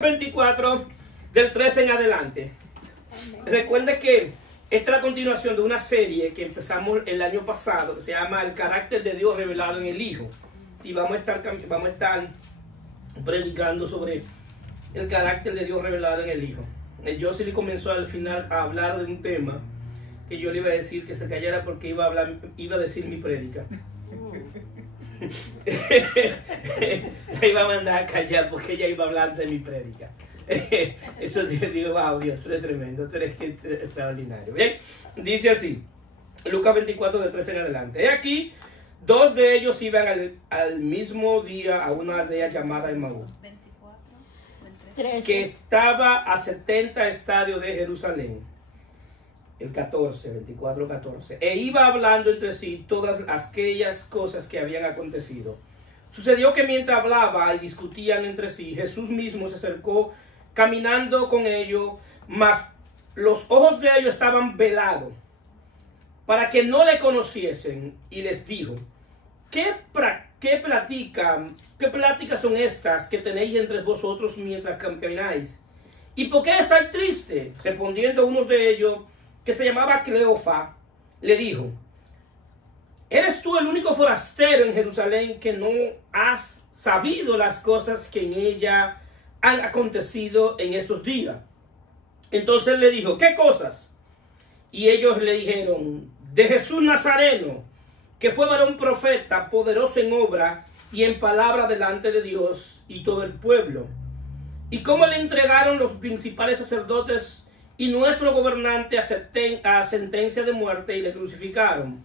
24 del 13 en adelante. Recuerde que esta es la continuación de una serie que empezamos el año pasado, que se llama El carácter de Dios revelado en el Hijo. Y vamos a estar predicando sobre el carácter de Dios revelado en el Hijo. Jocelyn comenzó al final a hablar de un tema que yo le iba a decir que se callara porque iba a decir mi prédica. La iba a mandar a callar porque ella iba a hablar de mi prédica. Eso digo, wow, Dios, tú eres tremendo, tú eres extraordinario. ¿Bien? Dice así, Lucas 24 de 13 en adelante. He aquí, dos de ellos iban al mismo día a una aldea llamada Emaús, que estaba a 70 estadios de Jerusalén. El 14, 24, 14. E iba hablando entre sí todas aquellas cosas que habían acontecido. Sucedió que mientras hablaba y discutían entre sí, Jesús mismo se acercó caminando con ellos, mas los ojos de ellos estaban velados, para que no le conociesen, y les dijo: ¿Qué pláticas son estas que tenéis entre vosotros mientras camináis? ¿Y por qué estáis tristes? Respondiendo uno de ellos, que se llamaba Cleofa, le dijo: ¿Eres tú el único forastero en Jerusalén que no has sabido las cosas que en ella han acontecido en estos días? Entonces le dijo: ¿qué cosas? Y ellos le dijeron: de Jesús Nazareno, que fue varón profeta, poderoso en obra y en palabra delante de Dios y todo el pueblo. Y cómo le entregaron los principales sacerdotes y nuestro gobernante a sentencia de muerte y le crucificaron.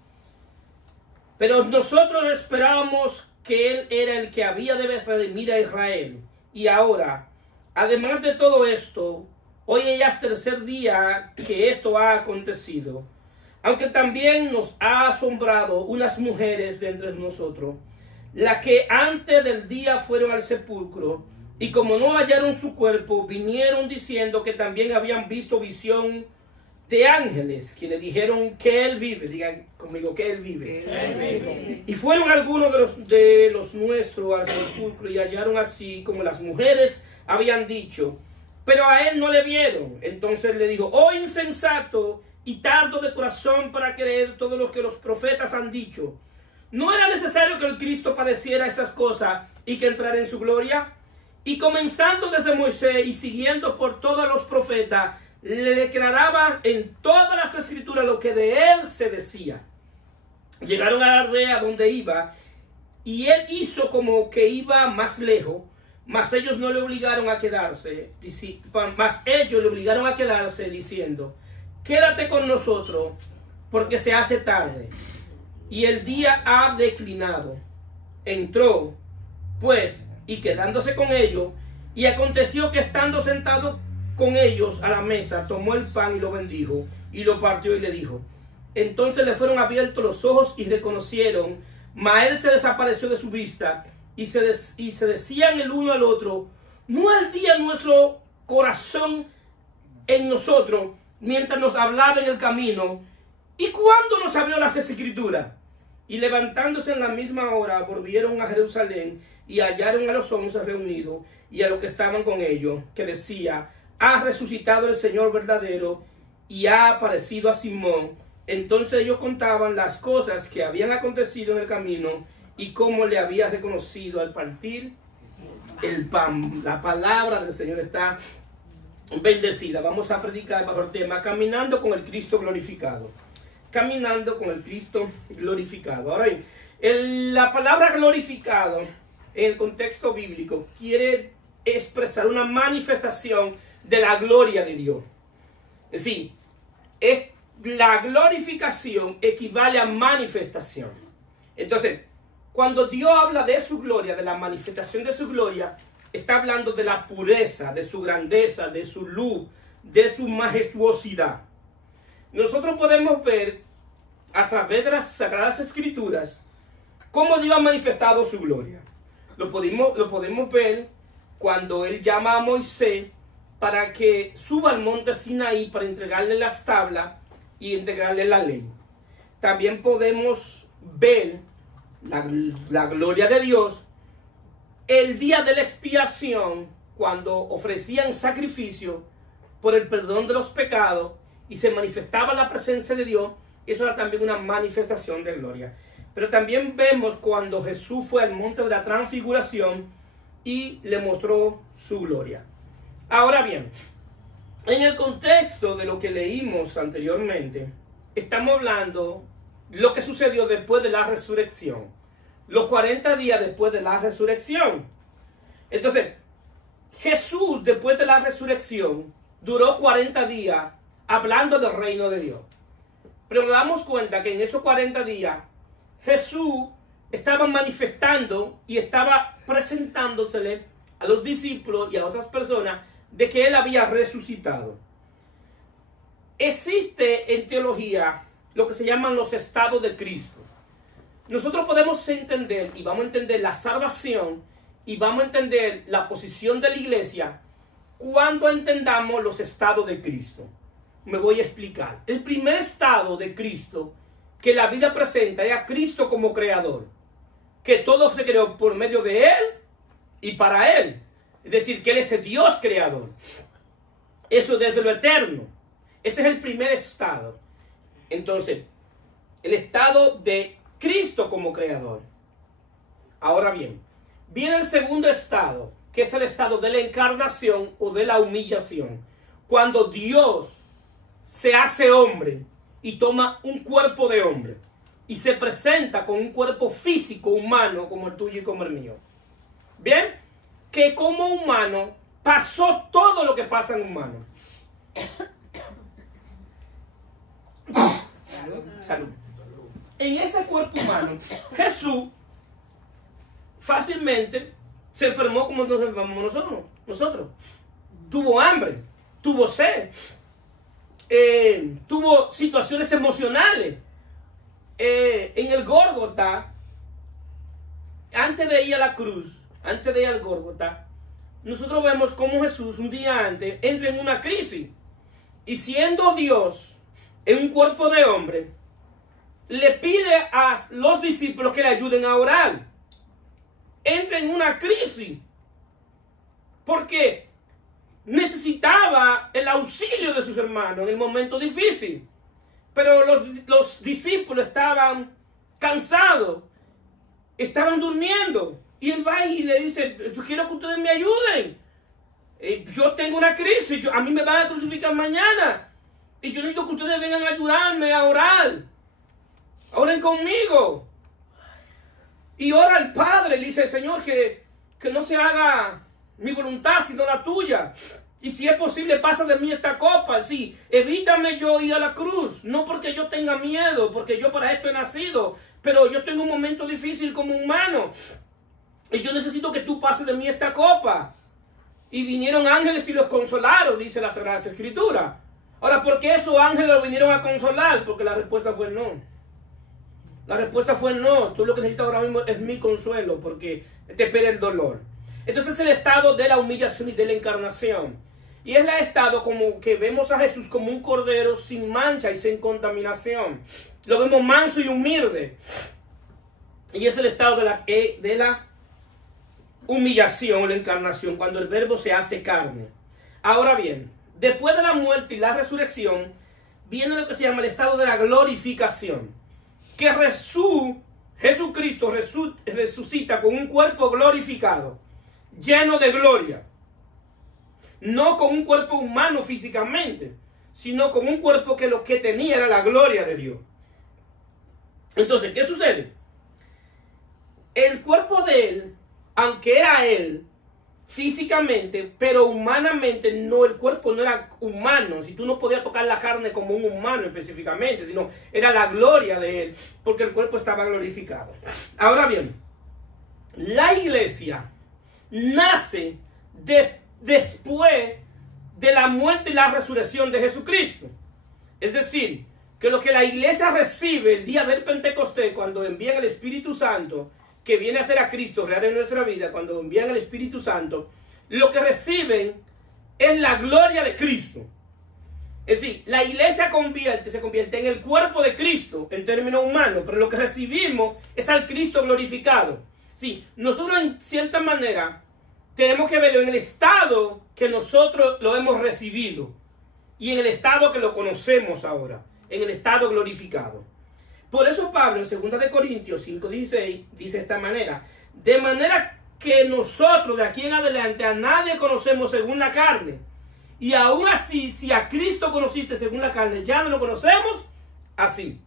Pero nosotros esperábamos que él era el que había de redimir a Israel. Y ahora, además de todo esto, hoy ya es tercer día que esto ha acontecido. Aunque también nos ha asombrado unas mujeres de entre nosotros, las que antes del día fueron al sepulcro, y como no hallaron su cuerpo, vinieron diciendo que también habían visto visión de ángeles que le dijeron que él vive. Digan conmigo, que él vive. Él vive. Y fueron algunos de los nuestros al sepulcro y hallaron así como las mujeres habían dicho, pero a él no le vieron. Entonces le dijo: oh insensato y tardo de corazón para creer todo lo que los profetas han dicho. ¿No era necesario que el Cristo padeciera estas cosas y que entrara en su gloria? Y comenzando desde Moisés y siguiendo por todos los profetas, le declaraba en todas las escrituras lo que de él se decía. Llegaron a la aldea donde iba, y él hizo como que iba más lejos, mas ellos le obligaron a quedarse, diciendo: quédate con nosotros, porque se hace tarde, y el día ha declinado. Entró, pues, y quedándose con ellos, y aconteció que estando sentado con ellos a la mesa, tomó el pan y lo bendijo, y lo partió y le dijo. Entonces le fueron abiertos los ojos y reconocieron, mas él se desapareció de su vista, y se decían el uno al otro: ¿no ardía nuestro corazón en nosotros mientras nos hablaba en el camino? ¿Y cuándo nos abrió las escrituras? Y levantándose en la misma hora, volvieron a Jerusalén y hallaron a los 11 reunidos y a los que estaban con ellos, que decía: ha resucitado el Señor verdadero y ha aparecido a Simón. Entonces ellos contaban las cosas que habían acontecido en el camino y cómo le había reconocido al partir el pan. La palabra del Señor está bendecida. Vamos a predicar bajo el tema Caminando con el Cristo glorificado. Caminando con el Cristo glorificado. Ahora bien, la palabra glorificado en el contexto bíblico quiere expresar una manifestación de la gloria de Dios. Es decir, la glorificación equivale a manifestación. Entonces, cuando Dios habla de su gloria, de la manifestación de su gloria, está hablando de la pureza, de su grandeza, de su luz, de su majestuosidad. Nosotros podemos ver a través de las Sagradas Escrituras cómo Dios ha manifestado su gloria. Lo podemos ver cuando Él llama a Moisés para que suba al monte Sinaí para entregarle las tablas y entregarle la ley. También podemos ver la gloria de Dios el día de la expiación, cuando ofrecían sacrificio por el perdón de los pecados y se manifestaba la presencia de Dios, eso era también una manifestación de gloria. Pero también vemos cuando Jesús fue al monte de la transfiguración y le mostró su gloria. Ahora bien, en el contexto de lo que leímos anteriormente, estamos hablando de lo que sucedió después de la resurrección, los 40 días después de la resurrección. Entonces, Jesús después de la resurrección duró 40 días hablando del reino de Dios. Pero nos damos cuenta que en esos 40 días Jesús estaba manifestando y estaba presentándosele a los discípulos y a otras personas de que él había resucitado. Existe en teología lo que se llaman los estados de Cristo. Nosotros podemos entender y vamos a entender la salvación y vamos a entender la posición de la iglesia cuando entendamos los estados de Cristo. Me voy a explicar. El primer estado de Cristo que la Biblia presenta es a Cristo como creador, que todo se creó por medio de Él y para Él. Es decir, que Él es el Dios creador. Eso desde lo eterno. Ese es el primer estado. Entonces, el estado de Cristo como creador. Ahora bien, viene el segundo estado, que es el estado de la encarnación o de la humillación. Cuando Dios se hace hombre y toma un cuerpo de hombre y se presenta con un cuerpo físico humano como el tuyo y como el mío. Bien, que como humano pasó todo lo que pasa en humano. Salud. En ese cuerpo humano, Jesús fácilmente se enfermó como nos enfermamos nosotros. Tuvo hambre, tuvo sed, tuvo situaciones emocionales. En el Gólgota, antes de ir a la cruz, antes de ir al Gólgota, nosotros vemos cómo Jesús un día antes entra en una crisis. Y siendo Dios en un cuerpo de hombre, le pide a los discípulos que le ayuden a orar. Entra en una crisis porque necesitaba el auxilio de sus hermanos en el momento difícil. Pero los discípulos estaban cansados, estaban durmiendo. Y él va y le dice: yo quiero que ustedes me ayuden. Yo tengo una crisis, a mí me van a crucificar mañana. Y yo necesito que ustedes vengan a ayudarme a orar. Oren conmigo. Y ora al Padre, le dice: Señor, que no se haga mi voluntad, sino la tuya. Y si es posible, pasa de mí esta copa. Sí, evítame yo ir a la cruz. No porque yo tenga miedo, porque yo para esto he nacido. Pero yo tengo un momento difícil como humano. Y yo necesito que tú pases de mí esta copa. Y vinieron ángeles y los consolaron, dice la Sagrada Escritura. Ahora, ¿por qué esos ángeles los vinieron a consolar? Porque la respuesta fue no. La respuesta fue no. Tú lo que necesitas ahora mismo es mi consuelo, porque te espera el dolor. Entonces es el estado de la humillación y de la encarnación. Y es el estado como que vemos a Jesús como un cordero sin mancha y sin contaminación. Lo vemos manso y humilde. Y es el estado de la humillación, la encarnación, cuando el verbo se hace carne. Ahora bien, después de la muerte y la resurrección, viene lo que se llama el estado de la glorificación. Que Jesucristo resucita con un cuerpo glorificado, lleno de gloria. No con un cuerpo humano físicamente, sino con un cuerpo que lo que tenía era la gloria de Dios. Entonces, ¿qué sucede? El cuerpo de él, aunque era él físicamente, pero humanamente no, el cuerpo no era humano. Si tú no podías tocar la carne como un humano específicamente, sino era la gloria de él, porque el cuerpo estaba glorificado. Ahora bien, la iglesia nace después de la muerte y la resurrección de Jesucristo. Es decir, que lo que la iglesia recibe el día del Pentecostés, cuando envían el Espíritu Santo, que viene a ser a Cristo real en nuestra vida, cuando envían el Espíritu Santo, lo que reciben es la gloria de Cristo. Es decir, la iglesia se convierte en el cuerpo de Cristo en términos humanos, pero lo que recibimos es al Cristo glorificado. Sí, nosotros en cierta manera tenemos que verlo en el estado que nosotros lo hemos recibido y en el estado que lo conocemos ahora, en el estado glorificado. Por eso Pablo en 2 de Corintios 5:16 dice de esta manera: de manera que nosotros de aquí en adelante a nadie conocemos según la carne, y aún así, si a Cristo conociste según la carne, ya no lo conocemos así.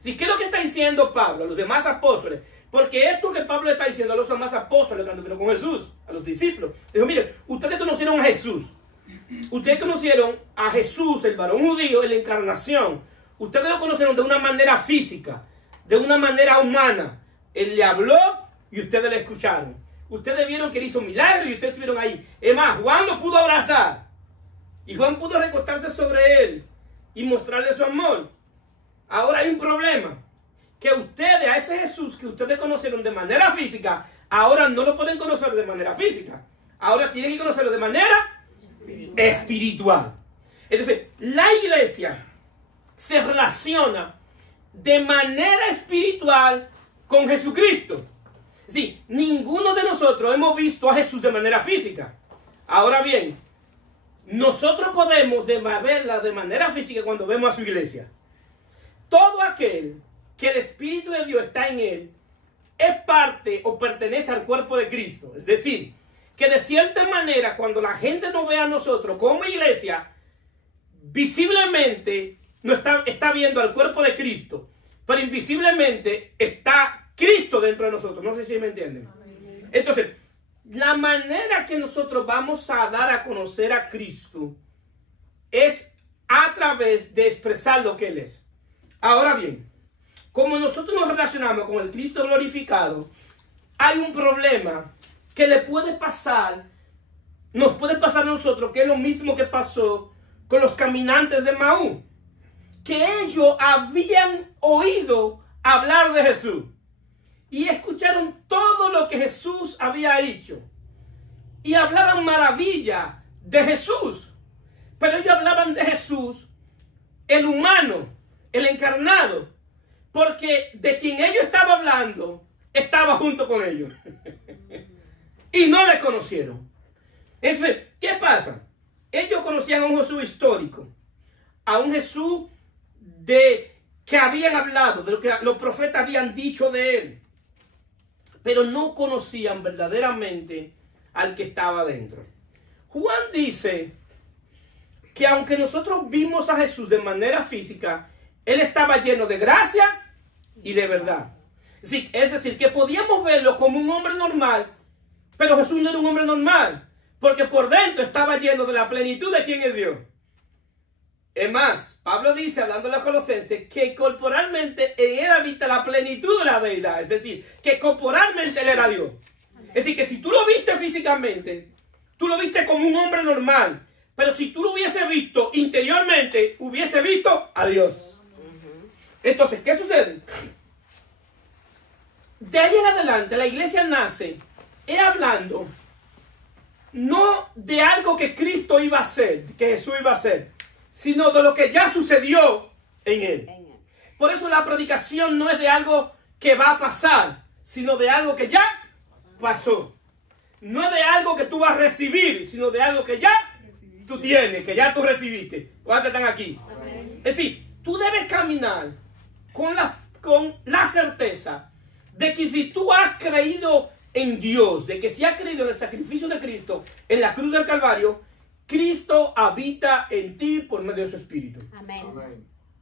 ¿Sí? ¿Qué es lo que está diciendo Pablo a los demás apóstoles? Porque esto que Pablo está diciendo a los demás apóstoles cuando vino con Jesús, a los discípulos, dijo: miren, ustedes conocieron a Jesús. Ustedes conocieron a Jesús, el varón judío, en la encarnación. Ustedes lo conocieron de una manera física, de una manera humana. Él le habló y ustedes le escucharon. Ustedes vieron que él hizo milagros y ustedes estuvieron ahí. Es más, Juan lo pudo abrazar. Y Juan pudo recostarse sobre él y mostrarle su amor. Ahora hay un problema. Que ustedes, a ese Jesús que ustedes conocieron de manera física, ahora no lo pueden conocer de manera física. Ahora tienen que conocerlo de manera espiritual. Entonces, la iglesia se relaciona de manera espiritual con Jesucristo. Sí, ninguno de nosotros hemos visto a Jesús de manera física. Ahora bien, nosotros podemos verla de manera física cuando vemos a su iglesia. Todo aquel que el Espíritu de Dios está en él es parte o pertenece al cuerpo de Cristo. Es decir, que de cierta manera cuando la gente nos ve a nosotros como iglesia, visiblemente no está viendo al cuerpo de Cristo, pero invisiblemente está Cristo dentro de nosotros. No sé si me entienden. Entonces, la manera que nosotros vamos a dar a conocer a Cristo es a través de expresar lo que Él es. Ahora bien, como nosotros nos relacionamos con el Cristo glorificado, hay un problema que le puede pasar, nos puede pasar a nosotros, que es lo mismo que pasó con los caminantes de Maús, que ellos habían oído hablar de Jesús y escucharon todo lo que Jesús había hecho y hablaban maravilla de Jesús, pero ellos hablaban de Jesús, el humano, el encarnado, porque de quien ellos estaban hablando estaba junto con ellos y no le conocieron. Entonces, ¿qué pasa? Ellos conocían a un Jesús histórico, a un Jesús que habían hablado, de lo que los profetas habían dicho de él, pero no conocían verdaderamente al que estaba dentro. Juan dice que aunque nosotros vimos a Jesús de manera física, él estaba lleno de gracia y de verdad. Sí, es decir, que podíamos verlo como un hombre normal, pero Jesús no era un hombre normal, porque por dentro estaba lleno de la plenitud de quién es Dios. Es más, Pablo dice, hablando a los colosenses, que corporalmente en él habita la plenitud de la deidad. Es decir, que corporalmente él era Dios. Es decir, que si tú lo viste físicamente, tú lo viste como un hombre normal. Pero si tú lo hubiese visto interiormente, hubiese visto a Dios. Entonces, ¿qué sucede? De ahí en adelante, la iglesia nace hablando no de algo que Cristo iba a hacer, que Jesús iba a hacer, sino de lo que ya sucedió en él. Por eso la predicación no es de algo que va a pasar, sino de algo que ya pasó. No es de algo que tú vas a recibir, sino de algo que ya tú tienes, que ya tú recibiste. ¿Cuántos están aquí? Es decir, tú debes caminar con la certeza de que si tú has creído en Dios, de que si has creído en el sacrificio de Cristo en la cruz del Calvario, Cristo habita en ti por medio de su Espíritu. Amén.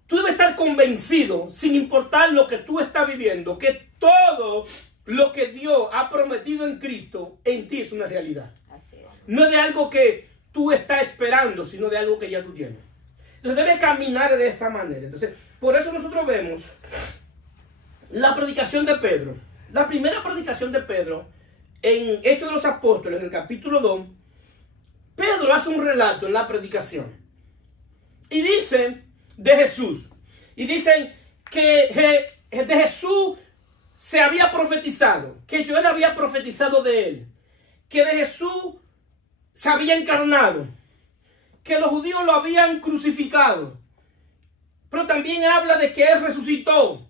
Tú debes estar convencido, sin importar lo que tú estás viviendo, que todo lo que Dios ha prometido en Cristo, en ti es una realidad. Así es. No es de algo que tú estás esperando, sino de algo que ya tú tienes. Entonces debes caminar de esa manera. Entonces, por eso nosotros vemos la predicación de Pedro. La primera predicación de Pedro, en Hechos de los Apóstoles, en el capítulo 2, Pedro hace un relato en la predicación. Y dice de Jesús. Y dicen que de Jesús se había profetizado, que Joel había profetizado de él, que de Jesús se había encarnado, que los judíos lo habían crucificado. Pero también habla de que él resucitó.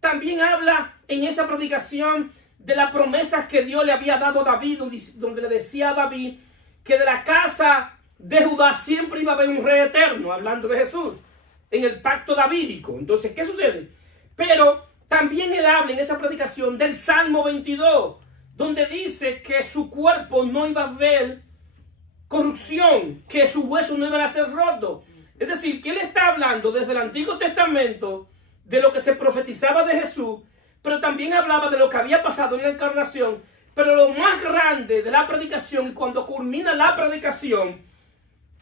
También habla en esa predicación de las promesas que Dios le había dado a David, donde le decía a David que de la casa de Judá siempre iba a haber un rey eterno, hablando de Jesús, en el pacto davídico. Entonces, ¿qué sucede? Pero también él habla en esa predicación del Salmo 22, donde dice que su cuerpo no iba a ver corrupción, que sus huesos no iban a ser rotos. Es decir, que él está hablando desde el Antiguo Testamento de lo que se profetizaba de Jesús, pero también hablaba de lo que había pasado en la encarnación. Pero lo más grande de la predicación, y cuando culmina la predicación,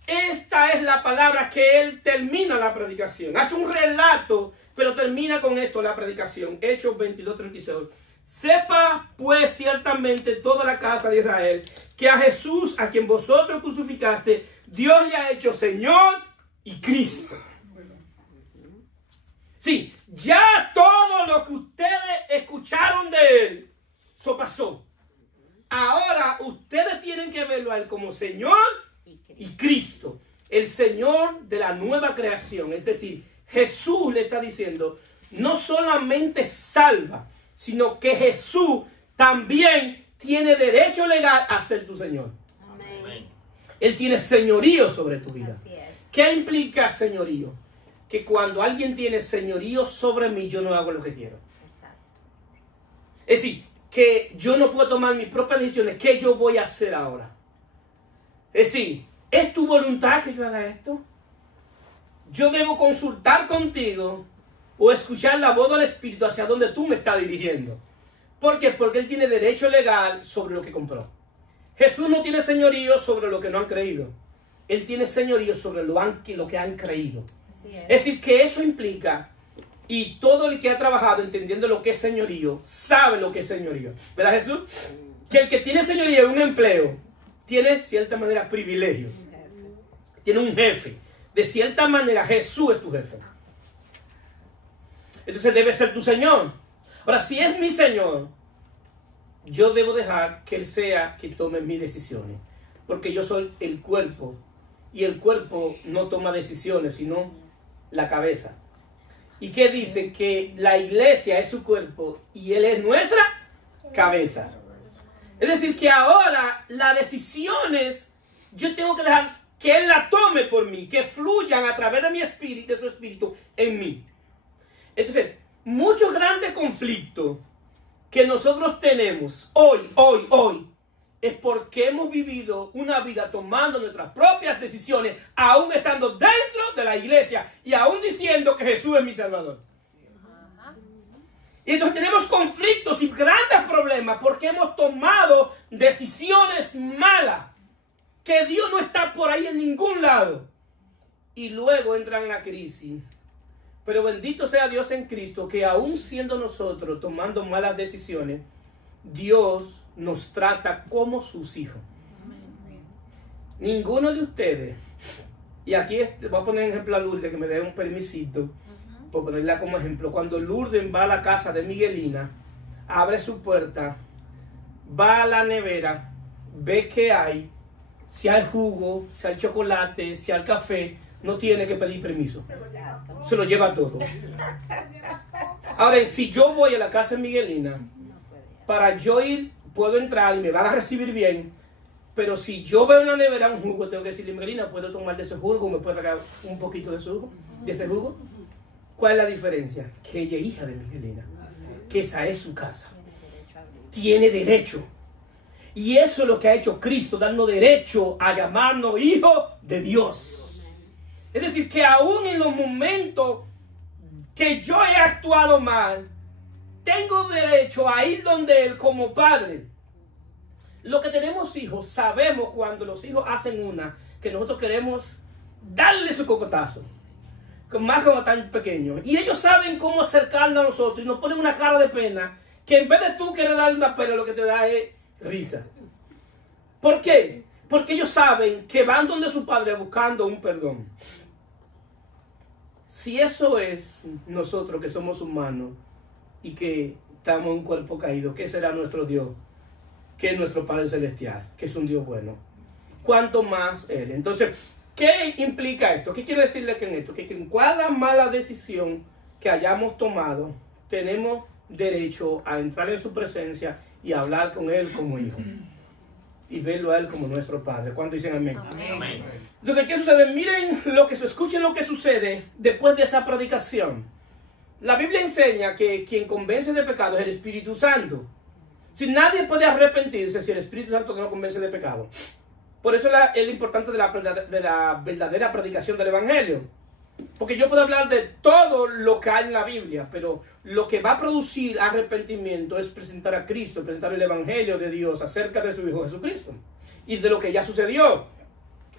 esta es la palabra que él termina la predicación. Hace un relato, pero termina con esto la predicación. Hechos 22:36. Sepa pues ciertamente toda la casa de Israel que a Jesús, a quien vosotros crucificaste, Dios le ha hecho Señor y Cristo. Sí, ya todo lo que ustedes escucharon de él, eso pasó. Ahora ustedes tienen que verlo a él como Señor y Cristo, el Señor de la nueva creación. Es decir, Jesús le está diciendo, no solamente salva, sino que Jesús también tiene derecho legal a ser tu Señor. Amén. Él tiene señorío sobre tu vida. Así es. ¿Qué implica señorío? Que cuando alguien tiene señorío sobre mí, yo no hago lo que quiero. Exacto. Es decir, que yo no puedo tomar mis propias decisiones. ¿Qué yo voy a hacer ahora? Es decir, ¿es tu voluntad que yo haga esto? Yo debo consultar contigo o escuchar la voz del Espíritu hacia donde tú me estás dirigiendo. ¿Por qué? Porque Él tiene derecho legal sobre lo que compró. Jesús no tiene señorío sobre lo que no han creído. Él tiene señorío sobre lo que han creído. Es decir, que eso implica, y todo el que ha trabajado entendiendo lo que es señorío, sabe lo que es señorío. ¿Verdad, Jesús? Que el que tiene señorío en un empleo, tiene de cierta manera privilegio. Tiene un jefe. De cierta manera, Jesús es tu jefe. Entonces debe ser tu Señor. Ahora, si es mi Señor, yo debo dejar que Él sea quien tome mis decisiones. Porque yo soy el cuerpo. Y el cuerpo no toma decisiones, sino la cabeza. ¿Y qué dice? Que la iglesia es su cuerpo y Él es nuestra cabeza. Es decir, que ahora las decisiones yo tengo que dejar que Él la tome por mí, que fluyan a través de mi espíritu, de su espíritu en mí. Entonces, muchos grandes conflictos que nosotros tenemos hoy, es porque hemos vivido una vida tomando nuestras propias decisiones, aún estando dentro de la iglesia y aún diciendo que Jesús es mi Salvador. Y entonces tenemos conflictos y grandes problemas porque hemos tomado decisiones malas, que Dios no está por ahí en ningún lado. Y luego entran la crisis. Pero bendito sea Dios en Cristo, que aún siendo nosotros tomando malas decisiones, Dios nos trata como sus hijos. Ninguno de ustedes, y aquí voy a poner ejemplo a Lourdes, que me dé un permisito, por ponerla como ejemplo. Cuando Lourdes va a la casa de Miguelina, abre su puerta, va a la nevera, ve qué hay, si hay jugo, si hay chocolate, si hay café, no tiene que pedir permiso. Se lo lleva todo. Ahora, si yo voy a la casa de Miguelina, para yo ir, puedo entrar y me van a recibir bien, pero si yo veo en la nevera un jugo, tengo que decirle, Miguelina, ¿puedo tomar de ese jugo? ¿Me puede sacar un poquito de ese jugo? ¿Cuál es la diferencia? Que ella es hija de Miguelina, que esa es su casa. Tiene derecho. Y eso es lo que ha hecho Cristo, darnos derecho a llamarnos hijos de Dios. Es decir, que aún en los momentos que yo he actuado mal, tengo derecho a ir donde Él como padre. Los que tenemos hijos, sabemos cuando los hijos hacen que nosotros queremos darle su cocotazo. Más como tan pequeños. Y ellos saben cómo acercarnos a nosotros y nos ponen una cara de pena, que en vez de tú querer darle una pena, lo que te da es risa. ¿Por qué? Porque ellos saben que van donde su padre buscando un perdón. Si eso es nosotros que somos humanos y que estamos en un cuerpo caído, ¿qué será nuestro Dios? Que es nuestro Padre Celestial, que es un Dios bueno. ¿Cuánto más Él? Entonces, ¿qué implica esto? ¿Qué quiero decirle que en esto? Que en cada mala decisión que hayamos tomado, tenemos derecho a entrar en su presencia y hablar con Él como hijo. Y verlo a Él como nuestro Padre. ¿Cuántos dicen amén? Amén. Entonces, ¿qué sucede? Miren escuchen lo que sucede después de esa predicación. La Biblia enseña que quien convence de pecado es el Espíritu Santo. Si nadie puede arrepentirse si el Espíritu Santo no lo convence de pecado. Por eso es lo importante de la verdadera predicación del Evangelio. Porque yo puedo hablar de todo lo que hay en la Biblia, pero lo que va a producir arrepentimiento es presentar a Cristo, presentar el Evangelio de Dios acerca de su Hijo Jesucristo y de lo que ya sucedió.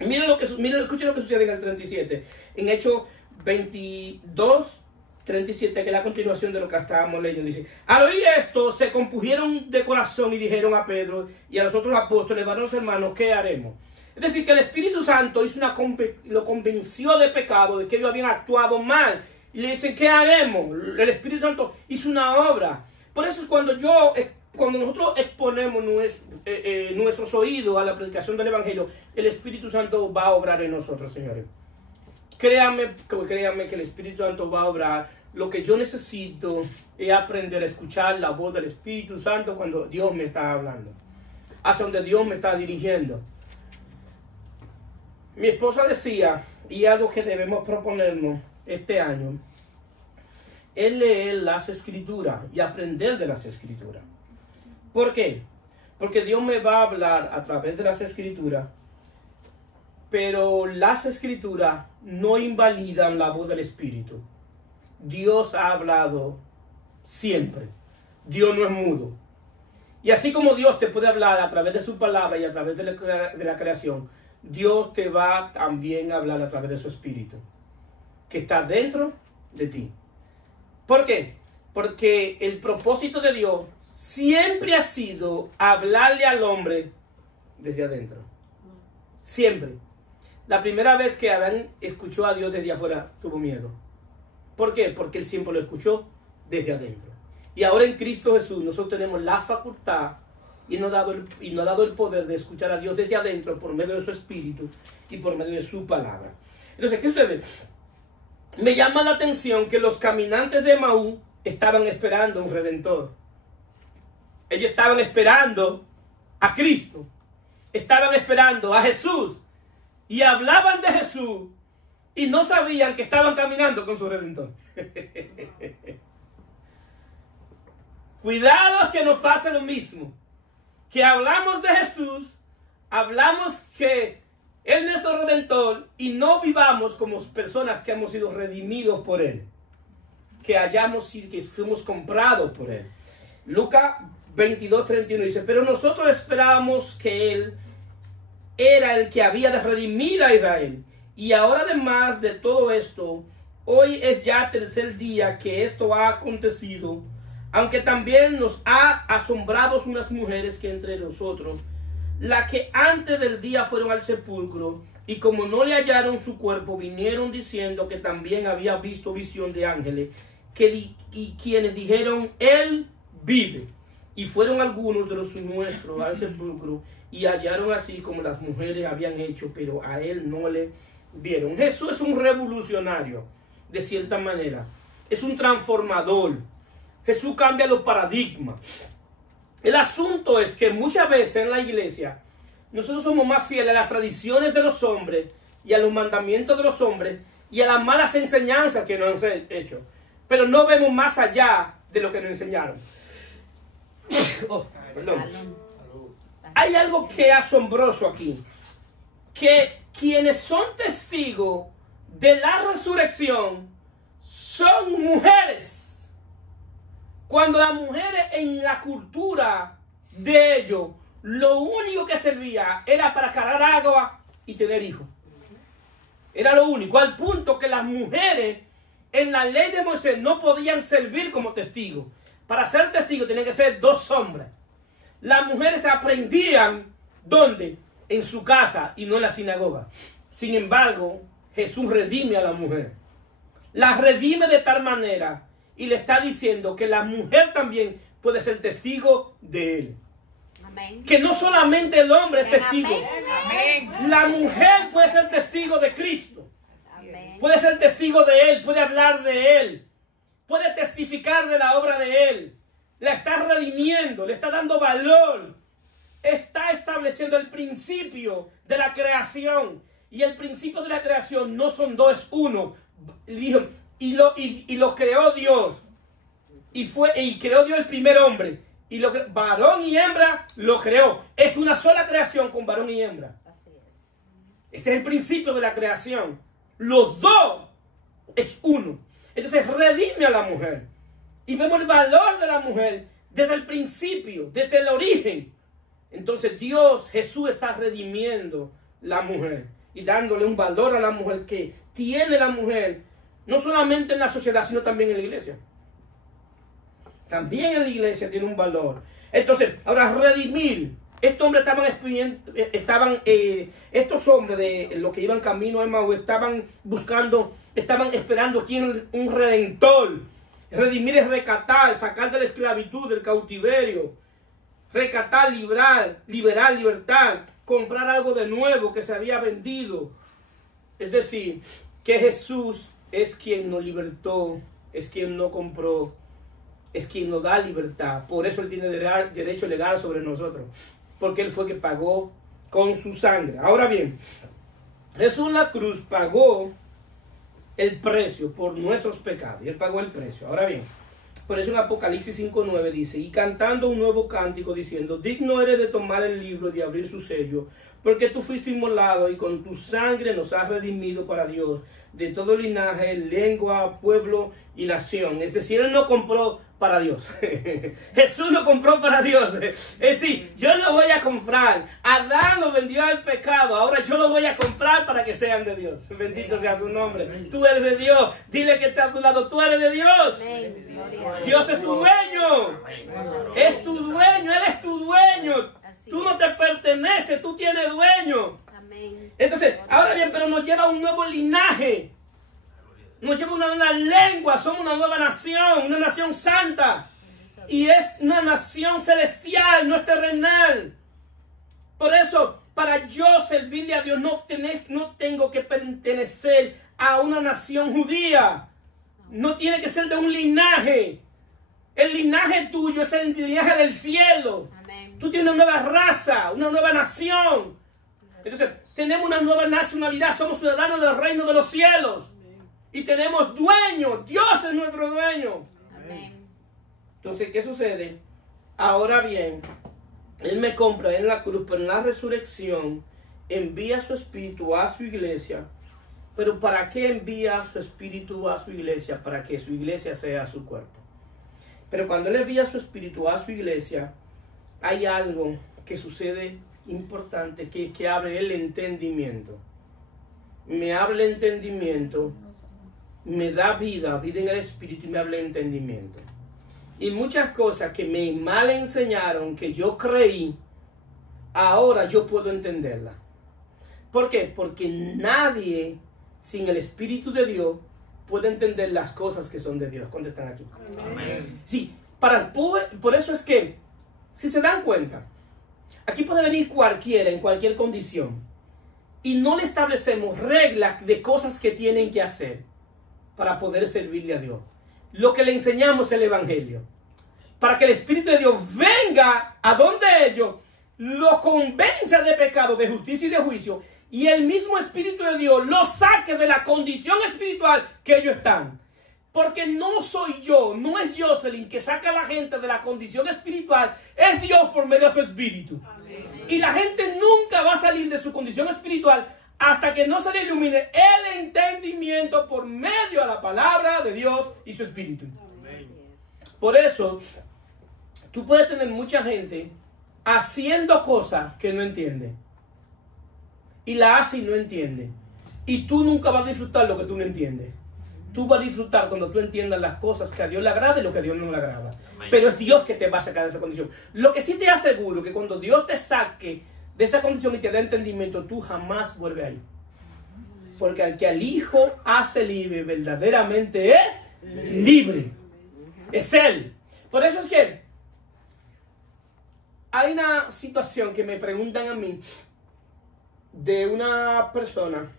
Miren escuchen lo que sucede en el 37, en Hechos 22, 37, que es la continuación de lo que estábamos leyendo. Dice: al oír esto, se compusieron de corazón y dijeron a Pedro y a los otros apóstoles: varones hermanos, ¿qué haremos? Es decir, que el Espíritu Santo lo convenció de pecado, de que ellos habían actuado mal. Y le dicen: ¿qué haremos? El Espíritu Santo hizo una obra. Por eso es cuando nosotros exponemos nuestros oídos a la predicación del Evangelio, el Espíritu Santo va a obrar en nosotros, señores. Créanme que el Espíritu Santo va a obrar. Lo que yo necesito es aprender a escuchar la voz del Espíritu Santo cuando Dios me está hablando, hacia donde Dios me está dirigiendo. Mi esposa decía, y algo que debemos proponernos este año, es leer las Escrituras y aprender de las Escrituras. ¿Por qué? Porque Dios me va a hablar a través de las Escrituras, pero las Escrituras no invalidan la voz del Espíritu. Dios ha hablado siempre. Dios no es mudo. Y así como Dios te puede hablar a través de su palabra y a través de la creación, Dios te va también a hablar a través de su Espíritu, que está dentro de ti. ¿Por qué? Porque el propósito de Dios siempre ha sido hablarle al hombre desde adentro. Siempre. La primera vez que Adán escuchó a Dios desde afuera, tuvo miedo. ¿Por qué? Porque él siempre lo escuchó desde adentro. Y ahora en Cristo Jesús nosotros tenemos la facultad y nos ha dado el poder de escuchar a Dios desde adentro por medio de su Espíritu y por medio de su palabra. Entonces, ¿qué sucede? Me llama la atención que los caminantes de Emaús estaban esperando a un Redentor. Ellos estaban esperando a Cristo. Estaban esperando a Jesús. Y hablaban de Jesús y no sabían que estaban caminando con su Redentor. Cuidado que nos pase lo mismo. Que hablamos de Jesús, hablamos que Él es nuestro Redentor y no vivamos como personas que hemos sido redimidos por Él. Que fuimos comprados por Él. Lucas 22:31 dice: pero nosotros esperábamos que Él era el que había de redimir a Israel. Y ahora, además de todo esto, hoy es ya tercer día que esto ha acontecido, aunque también nos ha asombrado unas mujeres que entre nosotros, las que antes del día fueron al sepulcro, y como no le hallaron su cuerpo, vinieron diciendo que también había visto visión de ángeles, y quienes dijeron: Él vive. Y fueron algunos de los nuestros al sepulcro, y hallaron así como las mujeres habían hecho, pero a Él no le vieron. Jesús es un revolucionario, de cierta manera. Es un transformador. Jesús cambia los paradigmas. El asunto es que muchas veces en la iglesia nosotros somos más fieles a las tradiciones de los hombres y a los mandamientos de los hombres y a las malas enseñanzas que nos han hecho. Pero no vemos más allá de lo que nos enseñaron. Perdón. Hay algo que es asombroso aquí. Que quienes son testigos de la resurrección son mujeres. Cuando las mujeres en la cultura de ellos, lo único que servía era para cargar agua y tener hijos. Era lo único. Al punto que las mujeres en la ley de Moisés no podían servir como testigos. Para ser testigos tenían que ser 2 hombres. Las mujeres aprendían, ¿dónde? En su casa y no en la sinagoga. Sin embargo, Jesús redime a la mujer. La redime de tal manera y le está diciendo que la mujer también puede ser testigo de Él. Amén. Que no solamente el hombre es testigo. Amén. La mujer puede ser testigo de Cristo. Amén. Puede ser testigo de Él, puede hablar de Él, puede testificar de la obra de Él. la está redimiendo, le está dando valor, está estableciendo el principio de la creación. Y el principio de la creación no son dos, es uno. Dijo, y lo creó Dios. Y creó Dios el primer hombre. Y varón y hembra lo creó. Es una sola creación con varón y hembra. Así es. Ese es el principio de la creación. Los dos es uno. Entonces redime a la mujer. Y vemos el valor de la mujer desde el principio, desde el origen. Entonces Dios, Jesús está redimiendo la mujer y dándole un valor a la mujer que tiene la mujer, no solamente en la sociedad, sino también en la iglesia. También en la iglesia tiene un valor. Entonces, ahora redimir. Estos hombres estos hombres de los que iban camino a Emaús estaban esperando quién, un redentor. Redimir es rescatar, sacar de la esclavitud, del cautiverio. Rescatar, liberar, libertad, comprar algo de nuevo que se había vendido. Es decir, que Jesús es quien nos libertó, es quien nos compró, es quien nos da libertad. Por eso Él tiene derecho legal sobre nosotros, porque Él fue que pagó con su sangre. Ahora bien, Jesús en la cruz pagó el precio por nuestros pecados, y Él pagó el precio. Ahora bien, por eso en Apocalipsis 5:9 dice, y cantando un nuevo cántico diciendo, digno eres de tomar el libro y de abrir su sello, porque tú fuiste inmolado y con tu sangre nos has redimido para Dios, de todo linaje, lengua, pueblo y nación. Es decir, Él no compró para Dios. Jesús lo compró para Dios. Es decir, yo lo voy a comprar. Adán lo vendió al pecado. Ahora yo lo voy a comprar para que sean de Dios. Bendito sea su nombre. Tú eres de Dios. Dile que está a tu lado. Tú eres de Dios. Dios es tu dueño. Es tu dueño. Él es tu dueño. Tú no te perteneces. Tú tienes dueño. Entonces, ahora bien, pero nos lleva a un nuevo linaje. Nos lleva una nueva lengua, somos una nueva nación, una nación santa. Y es una nación celestial, no es terrenal. Por eso, para yo servirle a Dios, no tengo que pertenecer a una nación judía. No tiene que ser de un linaje. El linaje tuyo es el linaje del cielo. Amén. Tú tienes una nueva raza, una nueva nación. Entonces, tenemos una nueva nacionalidad, somos ciudadanos del reino de los cielos. Y tenemos dueño. Dios es nuestro dueño. Amén. Entonces, ¿qué sucede? Ahora bien, Él me compra en la cruz, pero en la resurrección envía su espíritu a su iglesia. Pero ¿para qué envía su espíritu a su iglesia? Para que su iglesia sea su cuerpo. Pero cuando Él envía su espíritu a su iglesia, hay algo que sucede importante, que abre el entendimiento. Me abre el entendimiento. Me da vida en el espíritu y me habla de entendimiento. Y muchas cosas que me mal enseñaron, que yo creí, ahora yo puedo entenderlas. ¿Por qué? Porque nadie sin el Espíritu de Dios puede entender las cosas que son de Dios. ¿Cuántos están aquí? Amén. Sí, por eso es que, si se dan cuenta, aquí puede venir cualquiera en cualquier condición y no le establecemos reglas de cosas que tienen que hacer para poder servirle a Dios. Lo que le enseñamos es el Evangelio. Para que el Espíritu de Dios venga a donde ellos, los convenza de pecado, de justicia y de juicio, y el mismo Espíritu de Dios los saque de la condición espiritual que ellos están. Porque no soy yo, no es Jocelyn que saca a la gente de la condición espiritual, es Dios por medio de su Espíritu. Amén. Y la gente nunca va a salir de su condición espiritual hasta que no se le ilumine el entendimiento por medio de la palabra de Dios y su Espíritu. Amén. Por eso, tú puedes tener mucha gente haciendo cosas que no entiende. Y la hace y no entiende. Y tú nunca vas a disfrutar lo que tú no entiendes. Tú vas a disfrutar cuando tú entiendas las cosas que a Dios le agrada y lo que a Dios no le agrada. Amén. Pero es Dios que te va a sacar de esa condición. Lo que sí te aseguro que cuando Dios te saque de esa condición y te dé entendimiento, tú jamás vuelves ahí. Porque al que al Hijo hace libre, verdaderamente es libre. Es Él. Por eso es que hay una situación que me preguntan a mí de una persona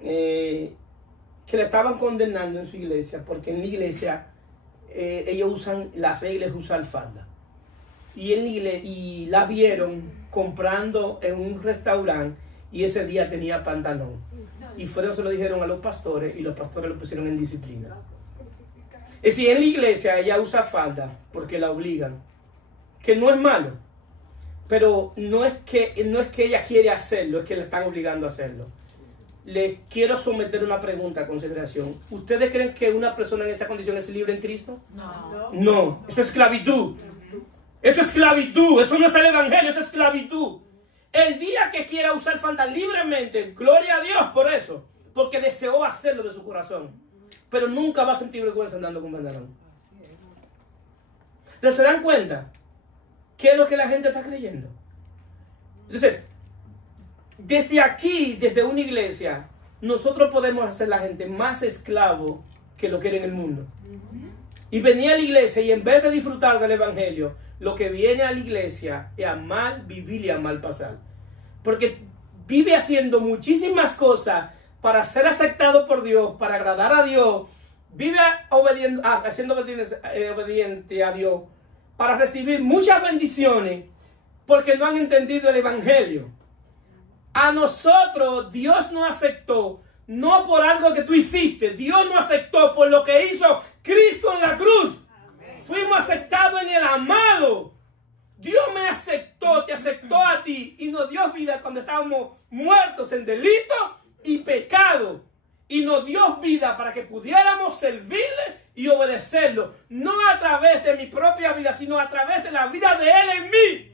que le estaban condenando en su iglesia, porque en la iglesia ellos usan, la regla es usar falda. Y la vieron comprando en un restaurante y ese día tenía pantalón. Y fueron, se lo dijeron a los pastores y los pastores lo pusieron en disciplina. Es decir, en la iglesia ella usa falda porque la obligan, que no es malo, pero no es que ella quiere hacerlo, es que la están obligando a hacerlo. Le quiero someter una pregunta a consideración. ¿Ustedes creen que una persona en esa condición es libre en Cristo? No. No, eso es esclavitud. Eso es esclavitud, eso no es el evangelio, eso es esclavitud. El día que quiera usar falda libremente, gloria a Dios por eso, porque deseó hacerlo de su corazón, pero nunca va a sentir vergüenza andando con pantalón. ¿Ustedes se dan cuenta qué es lo que la gente está creyendo? Entonces, desde aquí, desde una iglesia, nosotros podemos hacer la gente más esclavo que lo que era en el mundo. Y venir a la iglesia y en vez de disfrutar del evangelio, lo que viene a la iglesia es a mal vivir y a mal pasar. Porque vive haciendo muchísimas cosas para ser aceptado por Dios, para agradar a Dios. Vive siendo obediente a Dios para recibir muchas bendiciones porque no han entendido el evangelio. A nosotros Dios nos aceptó no por algo que tú hiciste. Dios nos aceptó por lo que hizo Cristo en la cruz. Fuimos aceptados en el amado. Dios me aceptó, te aceptó a ti y nos dio vida cuando estábamos muertos en delito y pecado. Y nos dio vida para que pudiéramos servirle y obedecerlo. No a través de mi propia vida, sino a través de la vida de Él en mí.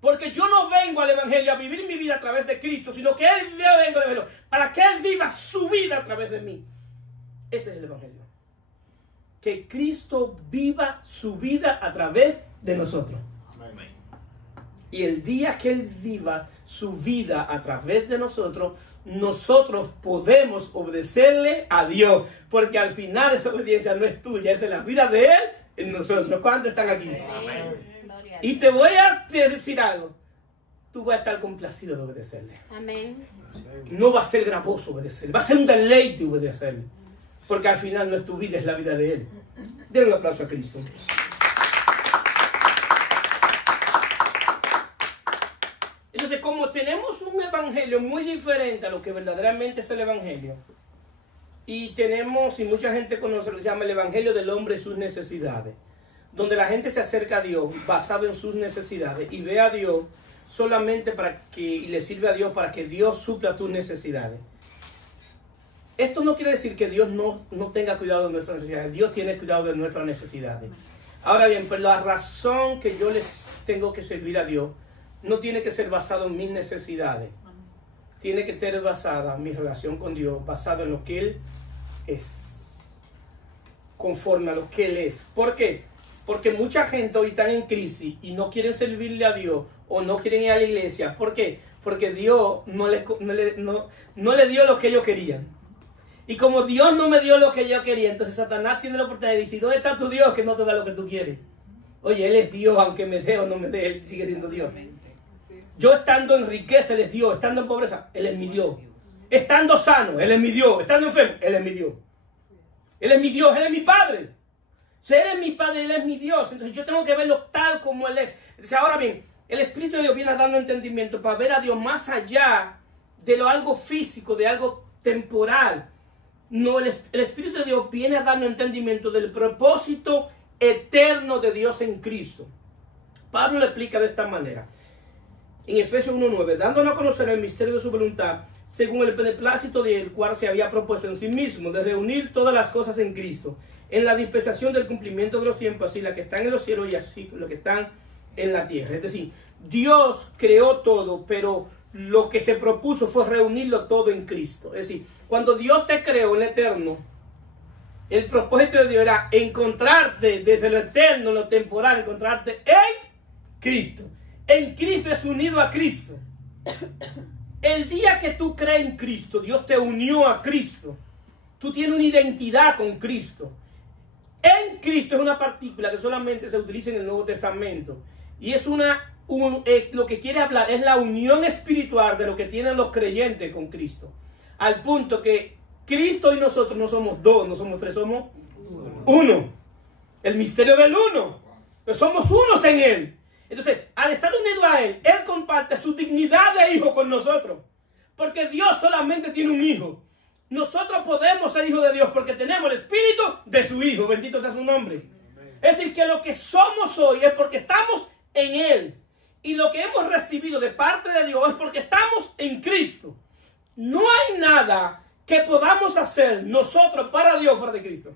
Porque yo no vengo al evangelio a vivir mi vida a través de Cristo, sino que Él vengo al evangelio para que Él viva su vida a través de mí. Ese es el evangelio. Que Cristo viva su vida a través de nosotros. Amén. Y el día que Él viva su vida a través de nosotros, nosotros podemos obedecerle a Dios. Porque al final esa obediencia no es tuya, es de la vida de Él en nosotros. ¿Cuántos están aquí? Amén. Y te voy a decir algo. Tú vas a estar complacido de obedecerle. Amén. No va a ser gravoso obedecerle. Va a ser un deleite obedecerle. Porque al final no es tu vida, es la vida de Él. Denle un aplauso a Cristo. Entonces, como tenemos un evangelio muy diferente a lo que verdaderamente es el evangelio, y mucha gente conoce lo que se llama el evangelio del hombre y sus necesidades, donde la gente se acerca a Dios basado en sus necesidades y ve a Dios solamente y le sirve a Dios para que Dios supla tus necesidades. Esto no quiere decir que Dios no tenga cuidado de nuestras necesidades. Dios tiene cuidado de nuestras necesidades. Ahora bien, pues la razón que yo les tengo que servir a Dios no tiene que ser basado en mis necesidades. Tiene que ser basada mi relación con Dios, basado en lo que Él es. Conforme a lo que Él es. ¿Por qué? Porque mucha gente hoy está en crisis y no quieren servirle a Dios o no quieren ir a la iglesia. ¿Por qué? Porque Dios no le dio lo que ellos querían. Y como Dios no me dio lo que yo quería, entonces Satanás tiene la oportunidad de decir, ¿dónde está tu Dios que no te da lo que tú quieres? Oye, Él es Dios, aunque me dé o no me dé, Él sigue siendo Dios. Yo estando en riqueza, Él es Dios. Estando en pobreza, Él es mi Dios. Estando sano, Él es mi Dios. Estando enfermo, Él es mi Dios. Él es mi Dios, Él es mi Padre. Si Él es mi Padre, Él es mi Dios. Entonces yo tengo que verlo tal como Él es. Entonces, ahora bien, el Espíritu de Dios viene dando entendimiento para ver a Dios más allá de lo algo físico, de algo temporal. No, el Espíritu de Dios viene a darnos entendimiento del propósito eterno de Dios en Cristo. Pablo lo explica de esta manera. En Efesios 1:9, dándonos a conocer el misterio de su voluntad, según el beneplácito del cual se había propuesto en sí mismo, de reunir todas las cosas en Cristo, en la dispensación del cumplimiento de los tiempos, así las que están en los cielos y así las que están en la tierra. Es decir, Dios creó todo, pero lo que se propuso fue reunirlo todo en Cristo. Es decir, cuando Dios te creó en el eterno, el propósito de Dios era encontrarte desde lo eterno, lo temporal, encontrarte en Cristo. En Cristo es unido a Cristo. El día que tú crees en Cristo, Dios te unió a Cristo. Tú tienes una identidad con Cristo. En Cristo es una partícula que solamente se utiliza en el Nuevo Testamento. Y es lo que quiere hablar es la unión espiritual de lo que tienen los creyentes con Cristo. Al punto que Cristo y nosotros no somos dos, no somos tres, somos uno. El misterio del uno. Pero somos unos en Él. Entonces, al estar unido a Él, Él comparte su dignidad de hijo con nosotros. Porque Dios solamente tiene un hijo. Nosotros podemos ser hijos de Dios porque tenemos el espíritu de su Hijo. Bendito sea su nombre. Es decir, que lo que somos hoy es porque estamos en Él. Y lo que hemos recibido de parte de Dios es porque estamos en Cristo. No hay nada que podamos hacer nosotros para Dios fuera de Cristo.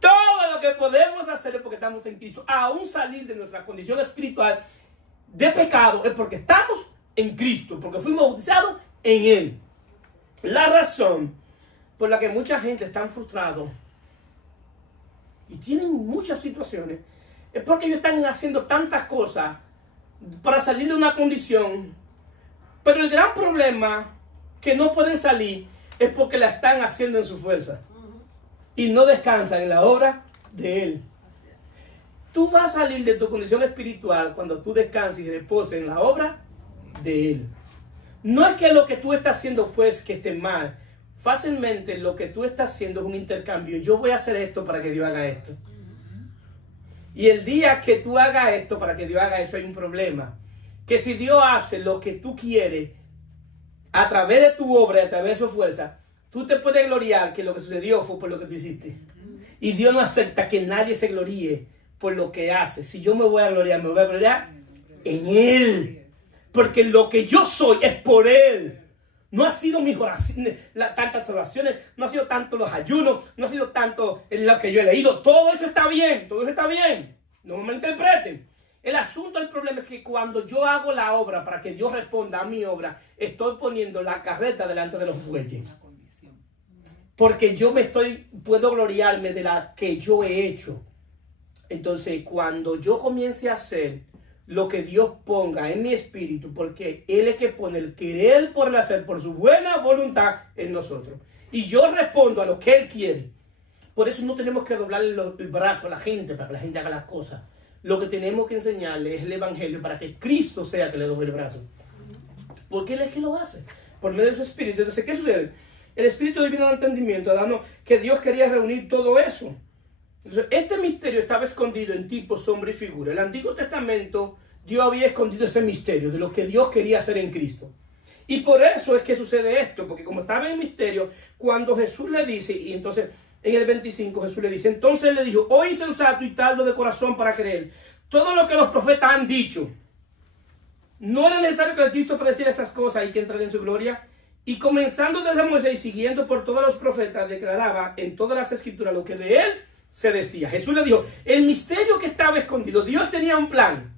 Todo lo que podemos hacer es porque estamos en Cristo. Aún salir de nuestra condición espiritual de pecado es porque estamos en Cristo. Porque fuimos bautizados en Él. La razón por la que mucha gente está frustrada y tienen muchas situaciones es porque ellos están haciendo tantas cosas para salir de una condición. Pero el gran problema que no pueden salir es porque la están haciendo en su fuerza. Y no descansan en la obra de Él. Tú vas a salir de tu condición espiritual cuando tú descanses y reposes en la obra de Él. No es que lo que tú estás haciendo pues que esté mal. Fácilmente lo que tú estás haciendo es un intercambio. Yo voy a hacer esto para que Dios haga esto. Y el día que tú hagas esto para que Dios haga eso hay un problema. Que si Dios hace lo que tú quieres a través de tu obra y a través de su fuerza, tú te puedes gloriar que lo que sucedió fue por lo que tú hiciste. Y Dios no acepta que nadie se gloríe por lo que hace. Si yo me voy a gloriar en Él. Porque lo que yo soy es por Él. No ha sido mis oraciones, tantas oraciones, no ha sido tanto los ayunos, no ha sido tanto lo que yo he leído. Todo eso está bien, todo eso está bien. No me malinterpreten. El asunto, el problema es que cuando yo hago la obra para que Dios responda a mi obra, estoy poniendo la carreta delante de los bueyes. Porque yo puedo gloriarme de la que yo he hecho. Entonces, cuando yo comience a hacer lo que Dios ponga en mi espíritu, porque Él es que pone el querer por el hacer, por su buena voluntad en nosotros. Y yo respondo a lo que Él quiere. Por eso no tenemos que doblarle el brazo a la gente para que la gente haga las cosas. Lo que tenemos que enseñarle es el evangelio para que Cristo sea que le doble el brazo. Porque Él es que lo hace, por medio de su espíritu. Entonces, ¿qué sucede? El espíritu divino de entendimiento, dando que Dios quería reunir todo eso. Entonces, este misterio estaba escondido en tipo, sombra y figura. El Antiguo Testamento, Dios había escondido ese misterio de lo que Dios quería hacer en Cristo. Y por eso es que sucede esto, porque como estaba en misterio, cuando Jesús le dice, y entonces en el 25 Jesús le dice, entonces le dijo, oh insensato y tardo de corazón para creer, todo lo que los profetas han dicho, no era necesario que el Cristo predeciera estas cosas y que entrara en su gloria. Y comenzando desde Moisés y siguiendo por todos los profetas, declaraba en todas las escrituras lo que de él se decía. Jesús le dijo, el misterio que estaba escondido, Dios tenía un plan.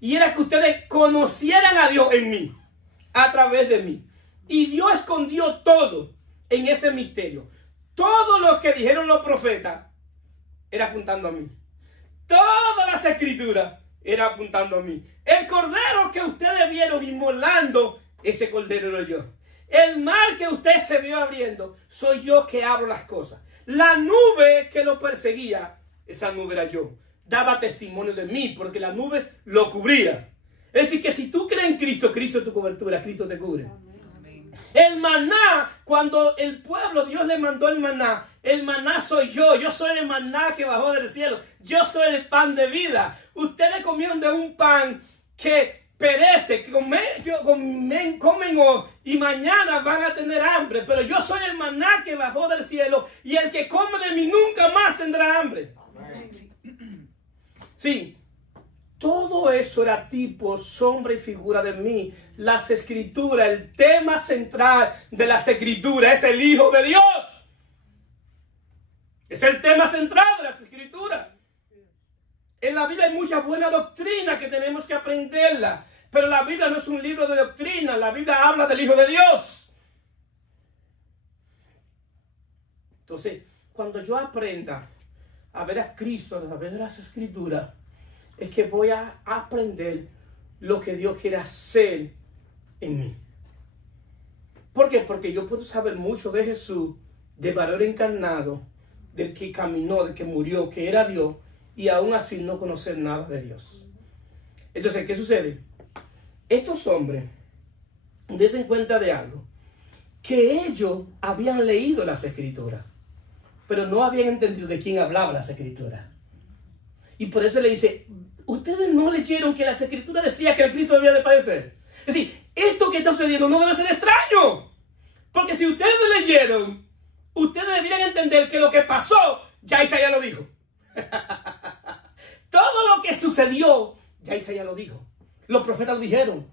Y era que ustedes conocieran a Dios en mí, a través de mí. Y Dios escondió todo en ese misterio. Todo lo que dijeron los profetas era apuntando a mí. Todas las escrituras era apuntando a mí. El cordero que ustedes vieron inmolando, ese cordero era yo. El mar que usted se vio abriendo, soy yo que abro las cosas. La nube que lo perseguía, esa nube era yo. Daba testimonio de mí porque la nube lo cubría. Es decir, que si tú crees en Cristo, Cristo es tu cobertura, Cristo te cubre. Amén. El maná, cuando el pueblo, Dios le mandó el maná soy yo soy el maná que bajó del cielo, yo soy el pan de vida. Ustedes comieron de un pan que perece, que comen hoy y mañana van a tener hambre, pero yo soy el maná que bajó del cielo y el que come de mí nunca más tendrá hambre. Sí, todo eso era tipo, sombra y figura de mí. Las escrituras, el tema central de las escrituras es el Hijo de Dios. Es el tema central de las escrituras. En la Biblia hay mucha buena doctrina que tenemos que aprenderla. Pero la Biblia no es un libro de doctrina. La Biblia habla del Hijo de Dios. Entonces, cuando yo aprenda a ver a Cristo a través de las Escrituras, es que voy a aprender lo que Dios quiere hacer en mí. ¿Por qué? Porque yo puedo saber mucho de Jesús, de valor encarnado, del que caminó, del que murió, que era Dios, y aún así no conocer nada de Dios. Entonces, ¿qué sucede? Estos hombres desen cuenta de algo, que ellos habían leído las Escrituras, pero no habían entendido de quién hablaba las Escrituras. Y por eso le dice, ustedes no leyeron que las Escrituras decía que el Cristo debía de padecer. Es decir, esto que está sucediendo no debe ser extraño. Porque si ustedes lo leyeron, ustedes deberían entender que lo que pasó, ya Isaías lo dijo. Todo lo que sucedió, ya Isaías lo dijo. Los profetas lo dijeron.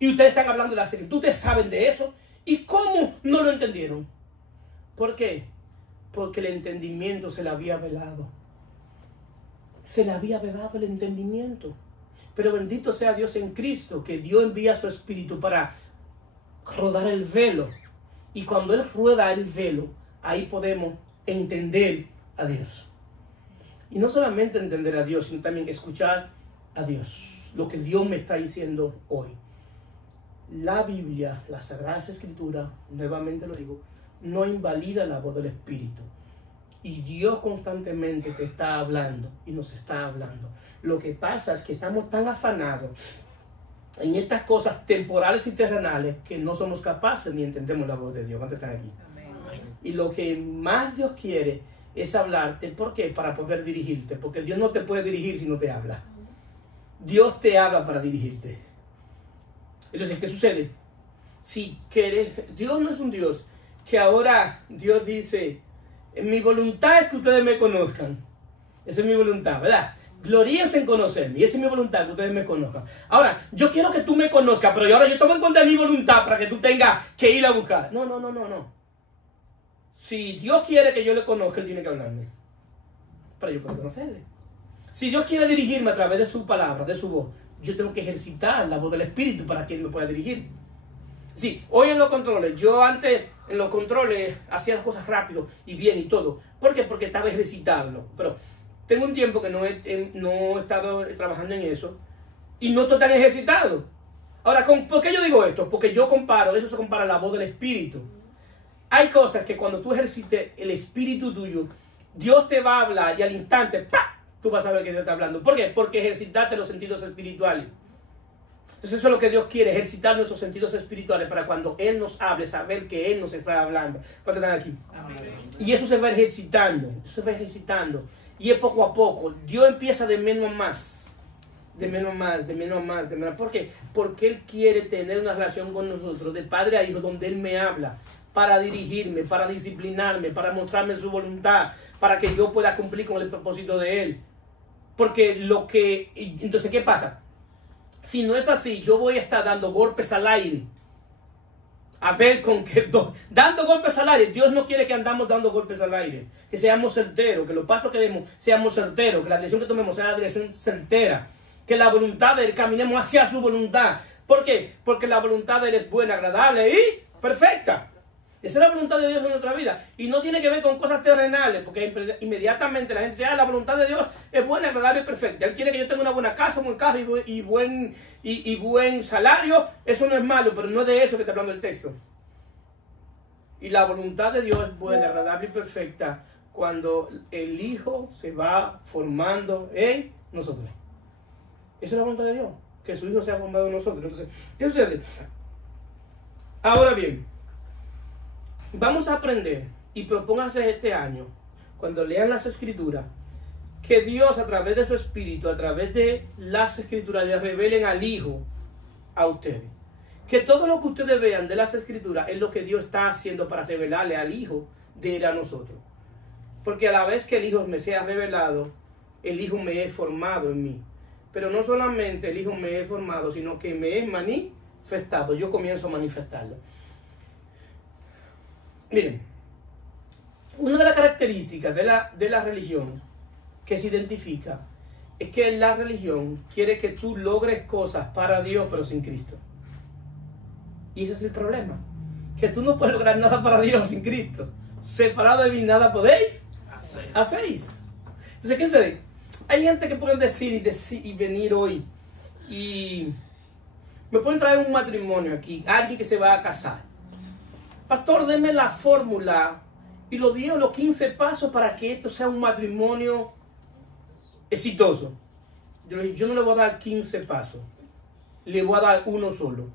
Y ustedes están hablando de la Escritura. Ustedes saben de eso. ¿Y cómo no lo entendieron? ¿Por qué? Porque el entendimiento se le había velado. Se le había velado el entendimiento. Pero bendito sea Dios en Cristo, que Dios envía su Espíritu para rodar el velo. Y cuando Él rueda el velo, ahí podemos entender a Dios. Y no solamente entender a Dios, sino también escuchar a Dios. Lo que Dios me está diciendo hoy. La Biblia, las Sagradas Escrituras, nuevamente lo digo, no invalida la voz del Espíritu. Y Dios constantemente te está hablando y nos está hablando. Lo que pasa es que estamos tan afanados en estas cosas temporales y terrenales que no somos capaces ni entendemos la voz de Dios. ¿Cuántos están aquí? Amén. Y lo que más Dios quiere es hablarte. ¿Por qué? Para poder dirigirte. Porque Dios no te puede dirigir si no te habla. Dios te habla para dirigirte. Entonces, ¿qué sucede? Si quieres, Dios no es un Dios que ahora Dios dice, mi voluntad es que ustedes me conozcan. Esa es mi voluntad, ¿verdad? Gloríense en conocerme. Y esa es mi voluntad, que ustedes me conozcan. Ahora, yo quiero que tú me conozcas, pero ahora yo tomo en cuenta mi voluntad para que tú tengas que ir a buscar. No. Si Dios quiere que yo le conozca, Él tiene que hablarme. Para yo poder conocerle. Si Dios quiere dirigirme a través de su palabra, de su voz, yo tengo que ejercitar la voz del Espíritu para que Él me pueda dirigir. Sí, hoy en los controles, yo antes en los controles hacía las cosas rápido y bien y todo. ¿Por qué? Porque estaba ejercitando. Pero tengo un tiempo que no he estado trabajando en eso y no estoy tan ejercitado. Ahora, ¿por qué yo digo esto? Porque yo comparo, eso se compara a la voz del Espíritu. Hay cosas que cuando tú ejercites el Espíritu tuyo, Dios te va a hablar y al instante, ¡pah!, tú vas a saber que Dios está hablando. ¿Por qué? Porque ejercitaste los sentidos espirituales. Entonces eso es lo que Dios quiere, ejercitar nuestros sentidos espirituales para cuando Él nos hable, saber que Él nos está hablando. ¿Cuántos están aquí? Amén. Y eso se va ejercitando, Y es poco a poco. Dios empieza de menos a más. De menos a más. ¿Por qué? Porque Él quiere tener una relación con nosotros, de padre a hijo, donde Él me habla, para dirigirme, para disciplinarme, para mostrarme su voluntad, para que yo pueda cumplir con el propósito de Él. Porque entonces, ¿qué pasa? Si no es así, yo voy a estar dando golpes al aire. A ver con qué... Dando golpes al aire. Dios no quiere que andamos dando golpes al aire. Que seamos certeros, que los pasos que demos seamos certeros, que la dirección que tomemos sea la dirección certera. Que la voluntad de Él, caminemos hacia su voluntad. ¿Por qué? Porque la voluntad de Él es buena, agradable y perfecta. Esa es la voluntad de Dios en nuestra vida. Y no tiene que ver con cosas terrenales, porque inmediatamente la gente dice, la voluntad de Dios es buena, agradable y perfecta. Él quiere que yo tenga una buena casa, un buen carro y buen salario. Eso no es malo, pero no es de eso que está hablando el texto. Y la voluntad de Dios es buena, agradable y perfecta cuando el Hijo se va formando en nosotros. Esa es la voluntad de Dios, que su Hijo sea formado en nosotros. Entonces, ¿qué sucede? Ahora bien, vamos a aprender y propónganse este año, cuando lean las Escrituras, que Dios a través de su Espíritu, a través de las Escrituras, le revelen al Hijo a ustedes. Que todo lo que ustedes vean de las Escrituras es lo que Dios está haciendo para revelarle al Hijo de Él a nosotros. Porque a la vez que el Hijo me sea revelado, el Hijo me es formado en mí. Pero no solamente el Hijo me es formado, sino que me es manifestado. Yo comienzo a manifestarlo. Miren, una de las características de la religión que se identifica es que la religión quiere que tú logres cosas para Dios, pero sin Cristo. Y ese es el problema, que tú no puedes lograr nada para Dios sin Cristo. Separado de mí nada podéis hacéis. Entonces, ¿qué sucede? Hay gente que pueden decir y venir hoy y me pueden traer un matrimonio aquí, alguien que se va a casar. Pastor, deme la fórmula y los 10 o los 15 pasos para que esto sea un matrimonio exitoso. Yo le dije, yo no le voy a dar 15 pasos, le voy a dar uno solo.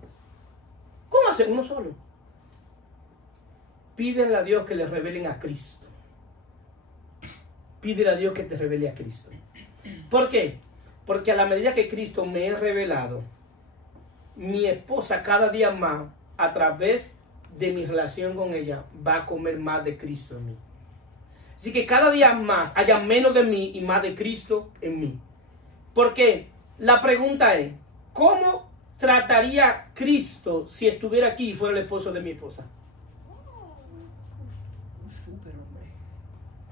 ¿Cómo hacer uno solo? Pídenle a Dios que les revelen a Cristo. pídele a Dios que te revele a Cristo. ¿Por qué? Porque a la medida que Cristo me ha revelado, mi esposa cada día más, a través de mi relación con ella, va a comer más de Cristo en mí. Así que cada día más haya menos de mí y más de Cristo en mí. Porque la pregunta es, ¿cómo trataría Cristo si estuviera aquí y fuera el esposo de mi esposa?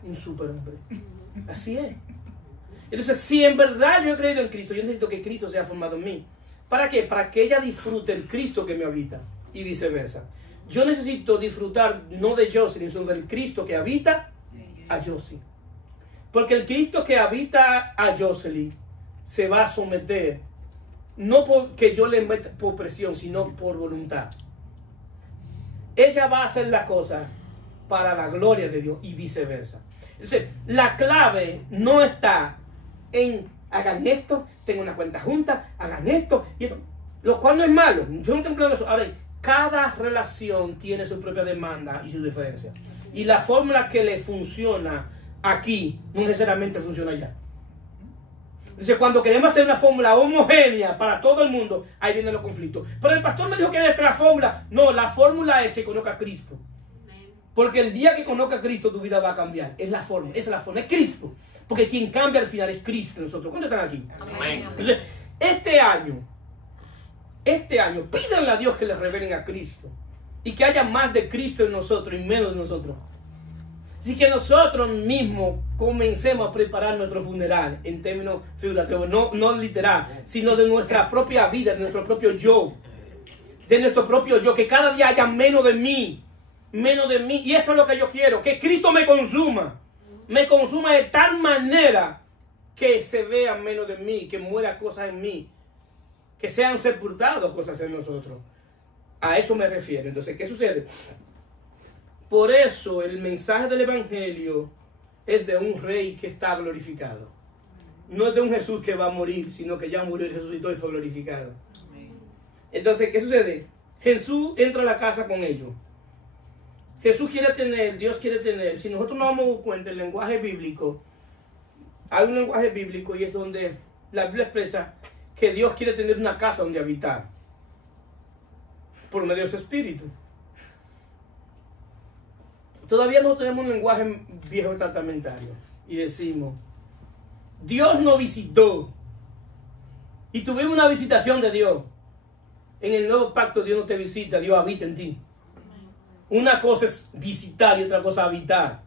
Un superhombre. Así es. Entonces, si en verdad yo he creído en Cristo, yo necesito que Cristo sea formado en mí. ¿Para qué? Para que ella disfrute el Cristo que me habita y viceversa. Yo necesito disfrutar no de Jocelyn, sino del Cristo que habita a Jocelyn. Porque el Cristo que habita a Jocelyn se va a someter, no porque yo le meta por presión, sino por voluntad. Ella va a hacer las cosas para la gloria de Dios y viceversa. Entonces, la clave no está en hagan esto, tengan una cuenta junta, hagan esto y esto, lo cual no es malo. Yo no tengo problema con eso. Ahora, cada relación tiene su propia demanda y su diferencia. Y la fórmula que le funciona aquí no necesariamente funciona allá. Entonces, cuando queremos hacer una fórmula homogénea para todo el mundo, ahí vienen los conflictos. Pero el pastor me dijo que era esta la fórmula. No, la fórmula es que conozca a Cristo. Porque el día que conozca a Cristo, tu vida va a cambiar. Es la forma, esa es la forma, es Cristo. Porque quien cambia al final es Cristo en nosotros. ¿Cuántos están aquí? Amén. Entonces, este año, pídanle a Dios que les revelen a Cristo. Y que haya más de Cristo en nosotros y menos de nosotros. Así que nosotros mismos comencemos a preparar nuestro funeral en términos figurativos, no literal, sino de nuestra propia vida, de nuestro propio yo. De nuestro propio yo, que cada día haya menos de mí. Y eso es lo que yo quiero, que Cristo me consuma de tal manera que se vea menos de mí, que muera cosas en mí, que sean sepultadas cosas en nosotros. A eso me refiero. Entonces, ¿qué sucede? Por eso el mensaje del Evangelio es de un rey que está glorificado. No es de un Jesús que va a morir, sino que ya murió y resucitó y fue glorificado. Entonces, ¿qué sucede? Jesús entra a la casa con ellos. Jesús quiere tener, Dios quiere tener. Si nosotros nos damos cuenta, el lenguaje bíblico, hay un lenguaje bíblico y es donde la Biblia expresa que Dios quiere tener una casa donde habitar por medio de su espíritu. Todavía no tenemos un lenguaje viejo testamentario y decimos, Dios nos visitó y tuvimos una visitación de Dios. En el nuevo pacto Dios no te visita, Dios habita en ti. Una cosa es visitar y otra cosa habitar.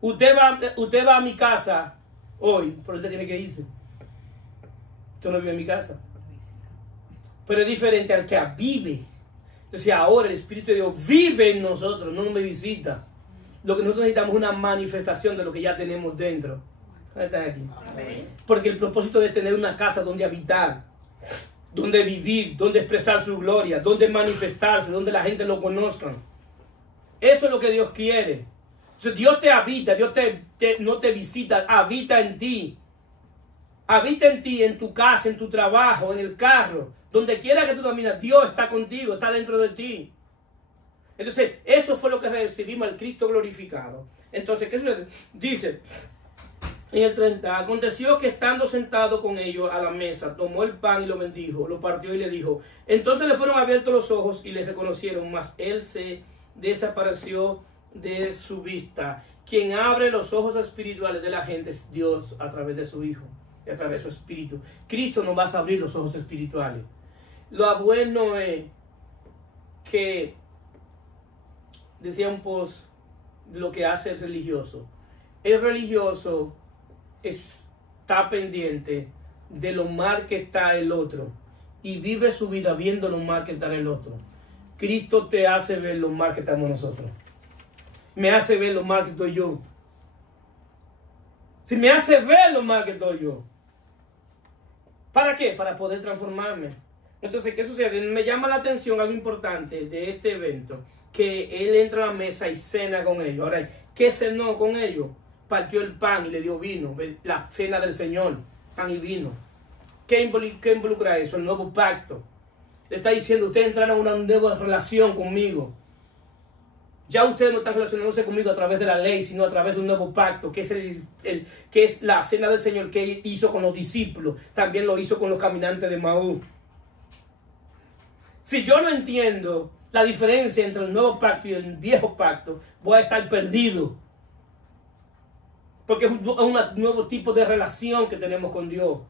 Usted va a mi casa hoy, pero usted tiene que irse. Usted no vive en mi casa. Pero es diferente al que vive. Entonces ahora el Espíritu de Dios vive en nosotros, no me visita. Lo que nosotros necesitamos es una manifestación de lo que ya tenemos dentro. ¿Están aquí? Porque el propósito es tener una casa donde habitar, donde vivir, donde expresar su gloria, donde manifestarse, donde la gente lo conozca. Eso es lo que Dios quiere. Entonces, Dios te habita, Dios no te visita, habita en ti. Habita en ti, en tu casa, en tu trabajo, en el carro. Donde quiera que tú caminas, Dios está contigo, está dentro de ti. Entonces, eso fue lo que recibimos al Cristo glorificado. Entonces, ¿qué sucede? Dice en el 30, aconteció que estando sentado con ellos a la mesa, tomó el pan y lo bendijo, lo partió y le dijo. Entonces le fueron abiertos los ojos y le reconocieron, mas él se desapareció de su vista. Quien abre los ojos espirituales de la gente es Dios a través de su Hijo y a través de su Espíritu. Cristo nos va a abrir los ojos espirituales. Lo bueno es que, decía un post, de lo que hace el religioso. El religioso está pendiente de lo mal que está el otro y vive su vida viendo lo mal que está el otro. Cristo te hace ver lo mal que estamos nosotros. Me hace ver lo mal que estoy yo. Si me hace ver lo mal que estoy yo. ¿Para qué? Para poder transformarme. Entonces, ¿qué sucede? Me llama la atención algo importante de este evento, que él entra a la mesa y cena con ellos. Ahora, ¿qué cenó con ellos? Partió el pan y le dio vino, la cena del Señor, pan y vino. ¿Qué involucra eso? El nuevo pacto. Le está diciendo, ustedes entraron en una nueva relación conmigo. Ya ustedes no están relacionándose conmigo a través de la ley, sino a través de un nuevo pacto, que es la cena del Señor que hizo con los discípulos. También lo hizo con los caminantes de Maús. Si yo no entiendo la diferencia entre el nuevo pacto y el viejo pacto, voy a estar perdido. Porque es un nuevo tipo de relación que tenemos con Dios.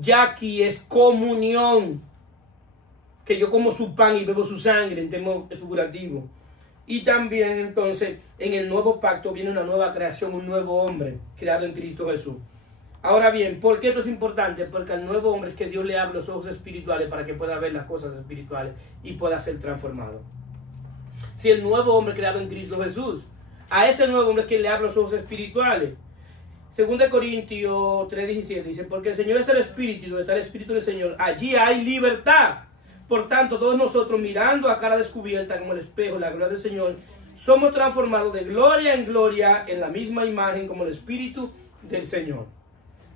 Ya aquí es comunión. Que yo como su pan y bebo su sangre en términos figurativos. Y también entonces en el nuevo pacto viene una nueva creación, un nuevo hombre creado en Cristo Jesús. Ahora bien, ¿por qué esto es importante? Porque al nuevo hombre es que Dios le abre los ojos espirituales para que pueda ver las cosas espirituales y pueda ser transformado. Si el nuevo hombre creado en Cristo Jesús, a ese nuevo hombre es que le abre los ojos espirituales. 2 Corintios 3:17 dice, porque el Señor es el Espíritu y donde está el Espíritu del Señor, allí hay libertad. Por tanto, todos nosotros mirando a cara descubierta como el espejo, la gloria del Señor, somos transformados de gloria en gloria en la misma imagen como el Espíritu del Señor.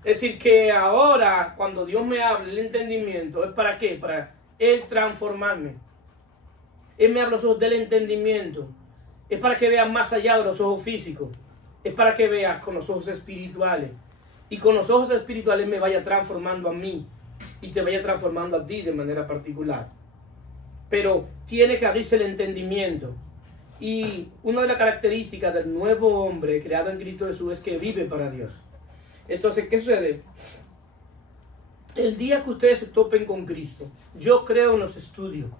Es decir, que ahora cuando Dios me habla el entendimiento, ¿es para qué? Para Él transformarme. Él me abre los ojos del entendimiento. Es para que vea más allá de los ojos físicos. Es para que vea con los ojos espirituales. Y con los ojos espirituales me vaya transformando a mí. Y te vaya transformando a ti de manera particular. Pero tiene que abrirse el entendimiento. Y una de las características del nuevo hombre creado en Cristo Jesús es que vive para Dios. Entonces, ¿qué sucede? El día que ustedes se topen con Cristo, yo creo en los estudios.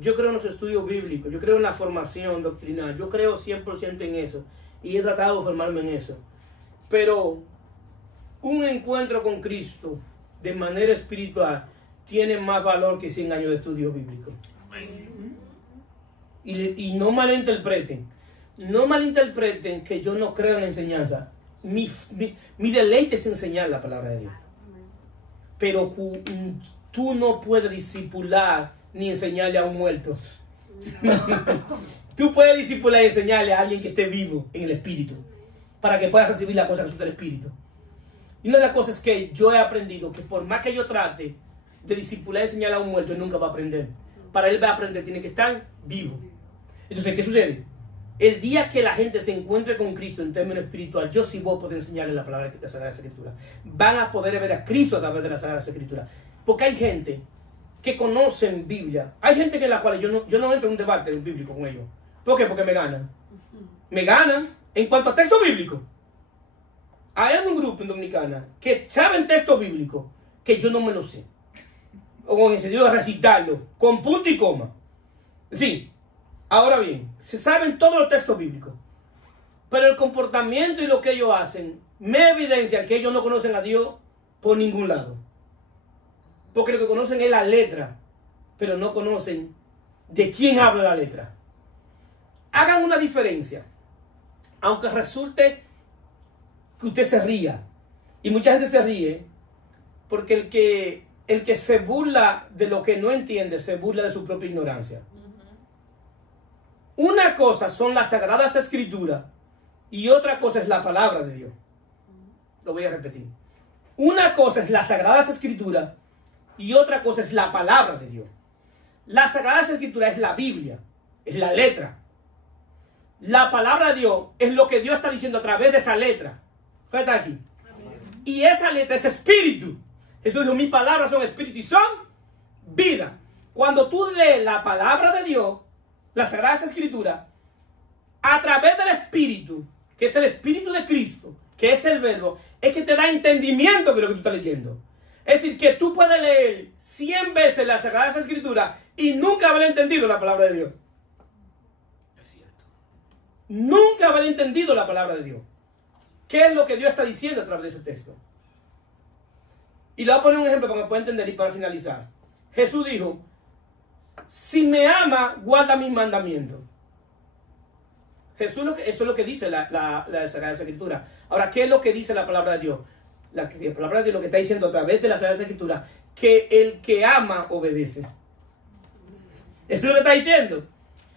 Yo creo en los estudios bíblicos. Yo creo en la formación doctrinal. Yo creo 100% en eso. Y he tratado de formarme en eso. Pero un encuentro con Cristo de manera espiritual tiene más valor que 100 años de estudio bíblico. Y no malinterpreten. No malinterpreten que yo no creo en la enseñanza. Mi deleite es enseñar la palabra de Dios. Pero tú no puedes discipular ni enseñarle a un muerto. Tú puedes discipular y enseñarle a alguien que esté vivo en el espíritu, para que pueda recibir la cosa que resulta del espíritu. Y una de las cosas que yo he aprendido, que por más que yo trate de discipular y enseñarle a un muerto, él nunca va a aprender. Para él va a aprender, tiene que estar vivo. Entonces, ¿qué sucede? El día que la gente se encuentre con Cristo en términos espiritual, yo sí voy a poder enseñarle la palabra de la Sagrada Escritura. Van a poder ver a Cristo a través de la Sagrada Escritura. Porque hay gente que conocen Biblia. Hay gente en la cual yo no entro en un debate bíblico con ellos. ¿Por qué? Porque me ganan. Me ganan en cuanto a texto bíblico. Hay un grupo en Dominicana que saben texto bíblico que yo no me lo sé. O con el sentido de recitarlo, con punto y coma. Sí. Ahora bien, se saben todos los textos bíblicos. Pero el comportamiento y lo que ellos hacen me evidencia que ellos no conocen a Dios por ningún lado. Porque lo que conocen es la letra, pero no conocen de quién habla la letra. Hagan una diferencia. Aunque resulte que usted se ría. Y mucha gente se ríe porque el que se burla de lo que no entiende, se burla de su propia ignorancia. Una cosa son las Sagradas Escrituras y otra cosa es la palabra de Dios. Lo voy a repetir. Una cosa es las Sagradas Escrituras y otra cosa es la palabra de Dios. Las Sagradas Escrituras es la Biblia, es la letra. La palabra de Dios es lo que Dios está diciendo a través de esa letra. ¿Qué está aquí? Y esa letra es espíritu. Jesús dijo, mis palabras son espíritu y son vida. Cuando tú lees la palabra de Dios, las Sagradas Escrituras, a través del Espíritu, que es el Espíritu de Cristo, que es el Verbo, es que te da entendimiento de lo que tú estás leyendo. Es decir, que tú puedes leer 100 veces las Sagradas Escrituras y nunca haber entendido la palabra de Dios. Es cierto. Nunca haber entendido la palabra de Dios. ¿Qué es lo que Dios está diciendo a través de ese texto? Y le voy a poner un ejemplo para que pueda entender y para finalizar. Jesús dijo, si me ama, guarda mis mandamientos. Jesús, eso es lo que dice la Sagrada Escritura. Ahora, ¿qué es lo que dice la palabra de Dios? La palabra de Dios lo que está diciendo a través de la Sagrada Escritura, que el que ama obedece. Eso es lo que está diciendo.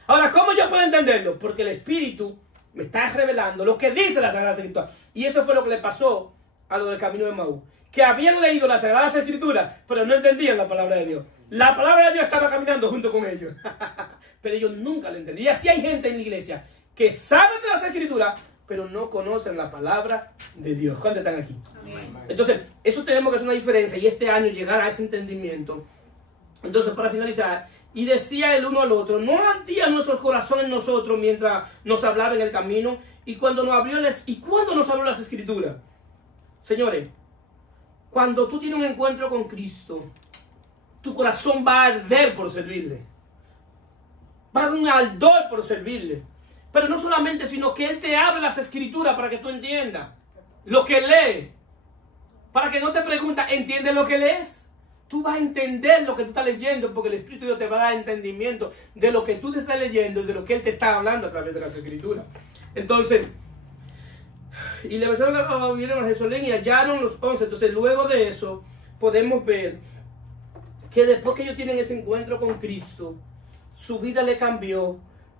Ahora, ¿cómo yo puedo entenderlo? Porque el Espíritu me está revelando lo que dice la Sagrada Escritura. Y eso fue lo que le pasó a los del camino de Maús. Que habían leído las Sagradas Escrituras, pero no entendían la palabra de Dios. La palabra de Dios estaba caminando junto con ellos. pero ellos nunca lo entendían. Y así hay gente en la iglesia que sabe de las escrituras, pero no conocen la palabra de Dios. ¿Cuántos están aquí? Amén. Entonces, eso tenemos que hacer una diferencia y este año llegar a ese entendimiento. Entonces, para finalizar, y decía el uno al otro, no ardía nuestro corazón en nosotros mientras nos hablaba en el camino y cuando nos abrió las escrituras. Señores, cuando tú tienes un encuentro con Cristo, tu corazón va a arder por servirle. Va a haber un ardor por servirle. Pero no solamente, sino que Él te abre las escrituras para que tú entiendas lo que lee. Para que no te preguntes, ¿entiendes lo que lees? Tú vas a entender lo que tú estás leyendo porque el Espíritu de Dios te va a dar entendimiento de lo que tú te estás leyendo y de lo que Él te está hablando a través de las escrituras. Entonces, y le besaron a Jerusalén y hallaron los 11. Entonces, luego de eso, podemos ver que después que ellos tienen ese encuentro con Cristo, su vida le cambió.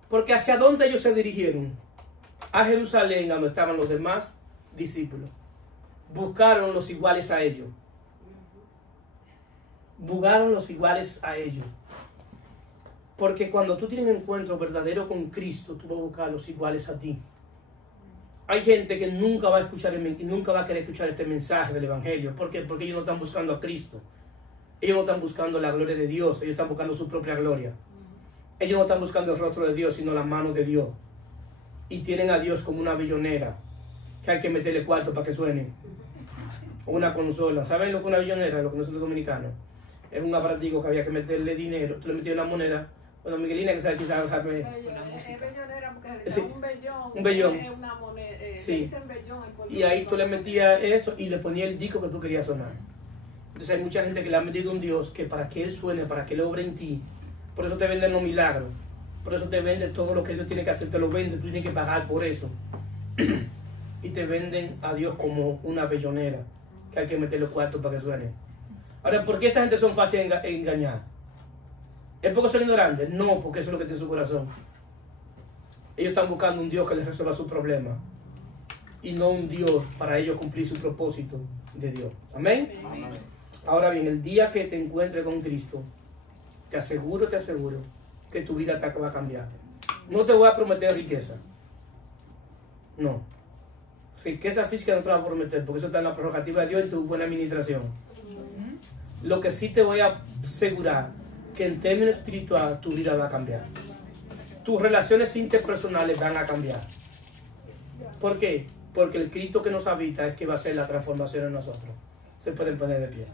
Porque ¿hacia dónde ellos se dirigieron? A Jerusalén, a donde estaban los demás discípulos. Buscaron los iguales a ellos. Buscaron los iguales a ellos. Porque cuando tú tienes un encuentro verdadero con Cristo, tú vas a buscar los iguales a ti. Hay gente que nunca va a escuchar nunca va a querer escuchar este mensaje del Evangelio. ¿Por qué? Porque ellos no están buscando a Cristo. Ellos no están buscando la gloria de Dios. Ellos están buscando su propia gloria. Ellos no están buscando el rostro de Dios, sino la mano de Dios. Y tienen a Dios como una billonera, que hay que meterle cuarto para que suene. O una consola. ¿Saben lo que es una billonera? Lo que nosotros los dominicanos. Es un aparatico que había que meterle dinero. Tú le metías una moneda. Bueno, Miguelina, que sabe quizás dejarme. Es bellonera porque Sí, un vellón. Es una moneda. Sí. Dicen vellón, Y ahí tú le metías eso y le ponías el disco que tú querías sonar. Entonces hay mucha gente que le ha metido un Dios que para que Él suene, para que Él obre en ti. Por eso te venden los milagros. Por eso te venden todo lo que Dios tiene que hacer. Te lo venden. Tú tienes que pagar por eso. Y te venden a Dios como una bellonera. Que hay que meterle cuartos para que suene. Ahora, ¿por qué esa gente son fáciles de engañar? ¿Es porque son ignorantes? No, porque eso es lo que tiene su corazón. Ellos están buscando un Dios que les resuelva sus problemas. Y no un Dios para ellos cumplir su propósito de Dios. ¿Amén? Amén. Ahora bien, el día que te encuentres con Cristo, te aseguro que tu vida va a cambiar. No te voy a prometer riqueza. No. Riqueza física no te la voy a prometer, porque eso está en la prerrogativa de Dios y tu buena administración. Lo que sí te voy a asegurar, que en términos espirituales tu vida va a cambiar. Tus relaciones interpersonales van a cambiar. ¿Por qué? Porque el Cristo que nos habita es que va a hacer la transformación en nosotros. Se pueden poner de pie.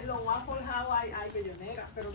En los Waffle House hay bellonera, pero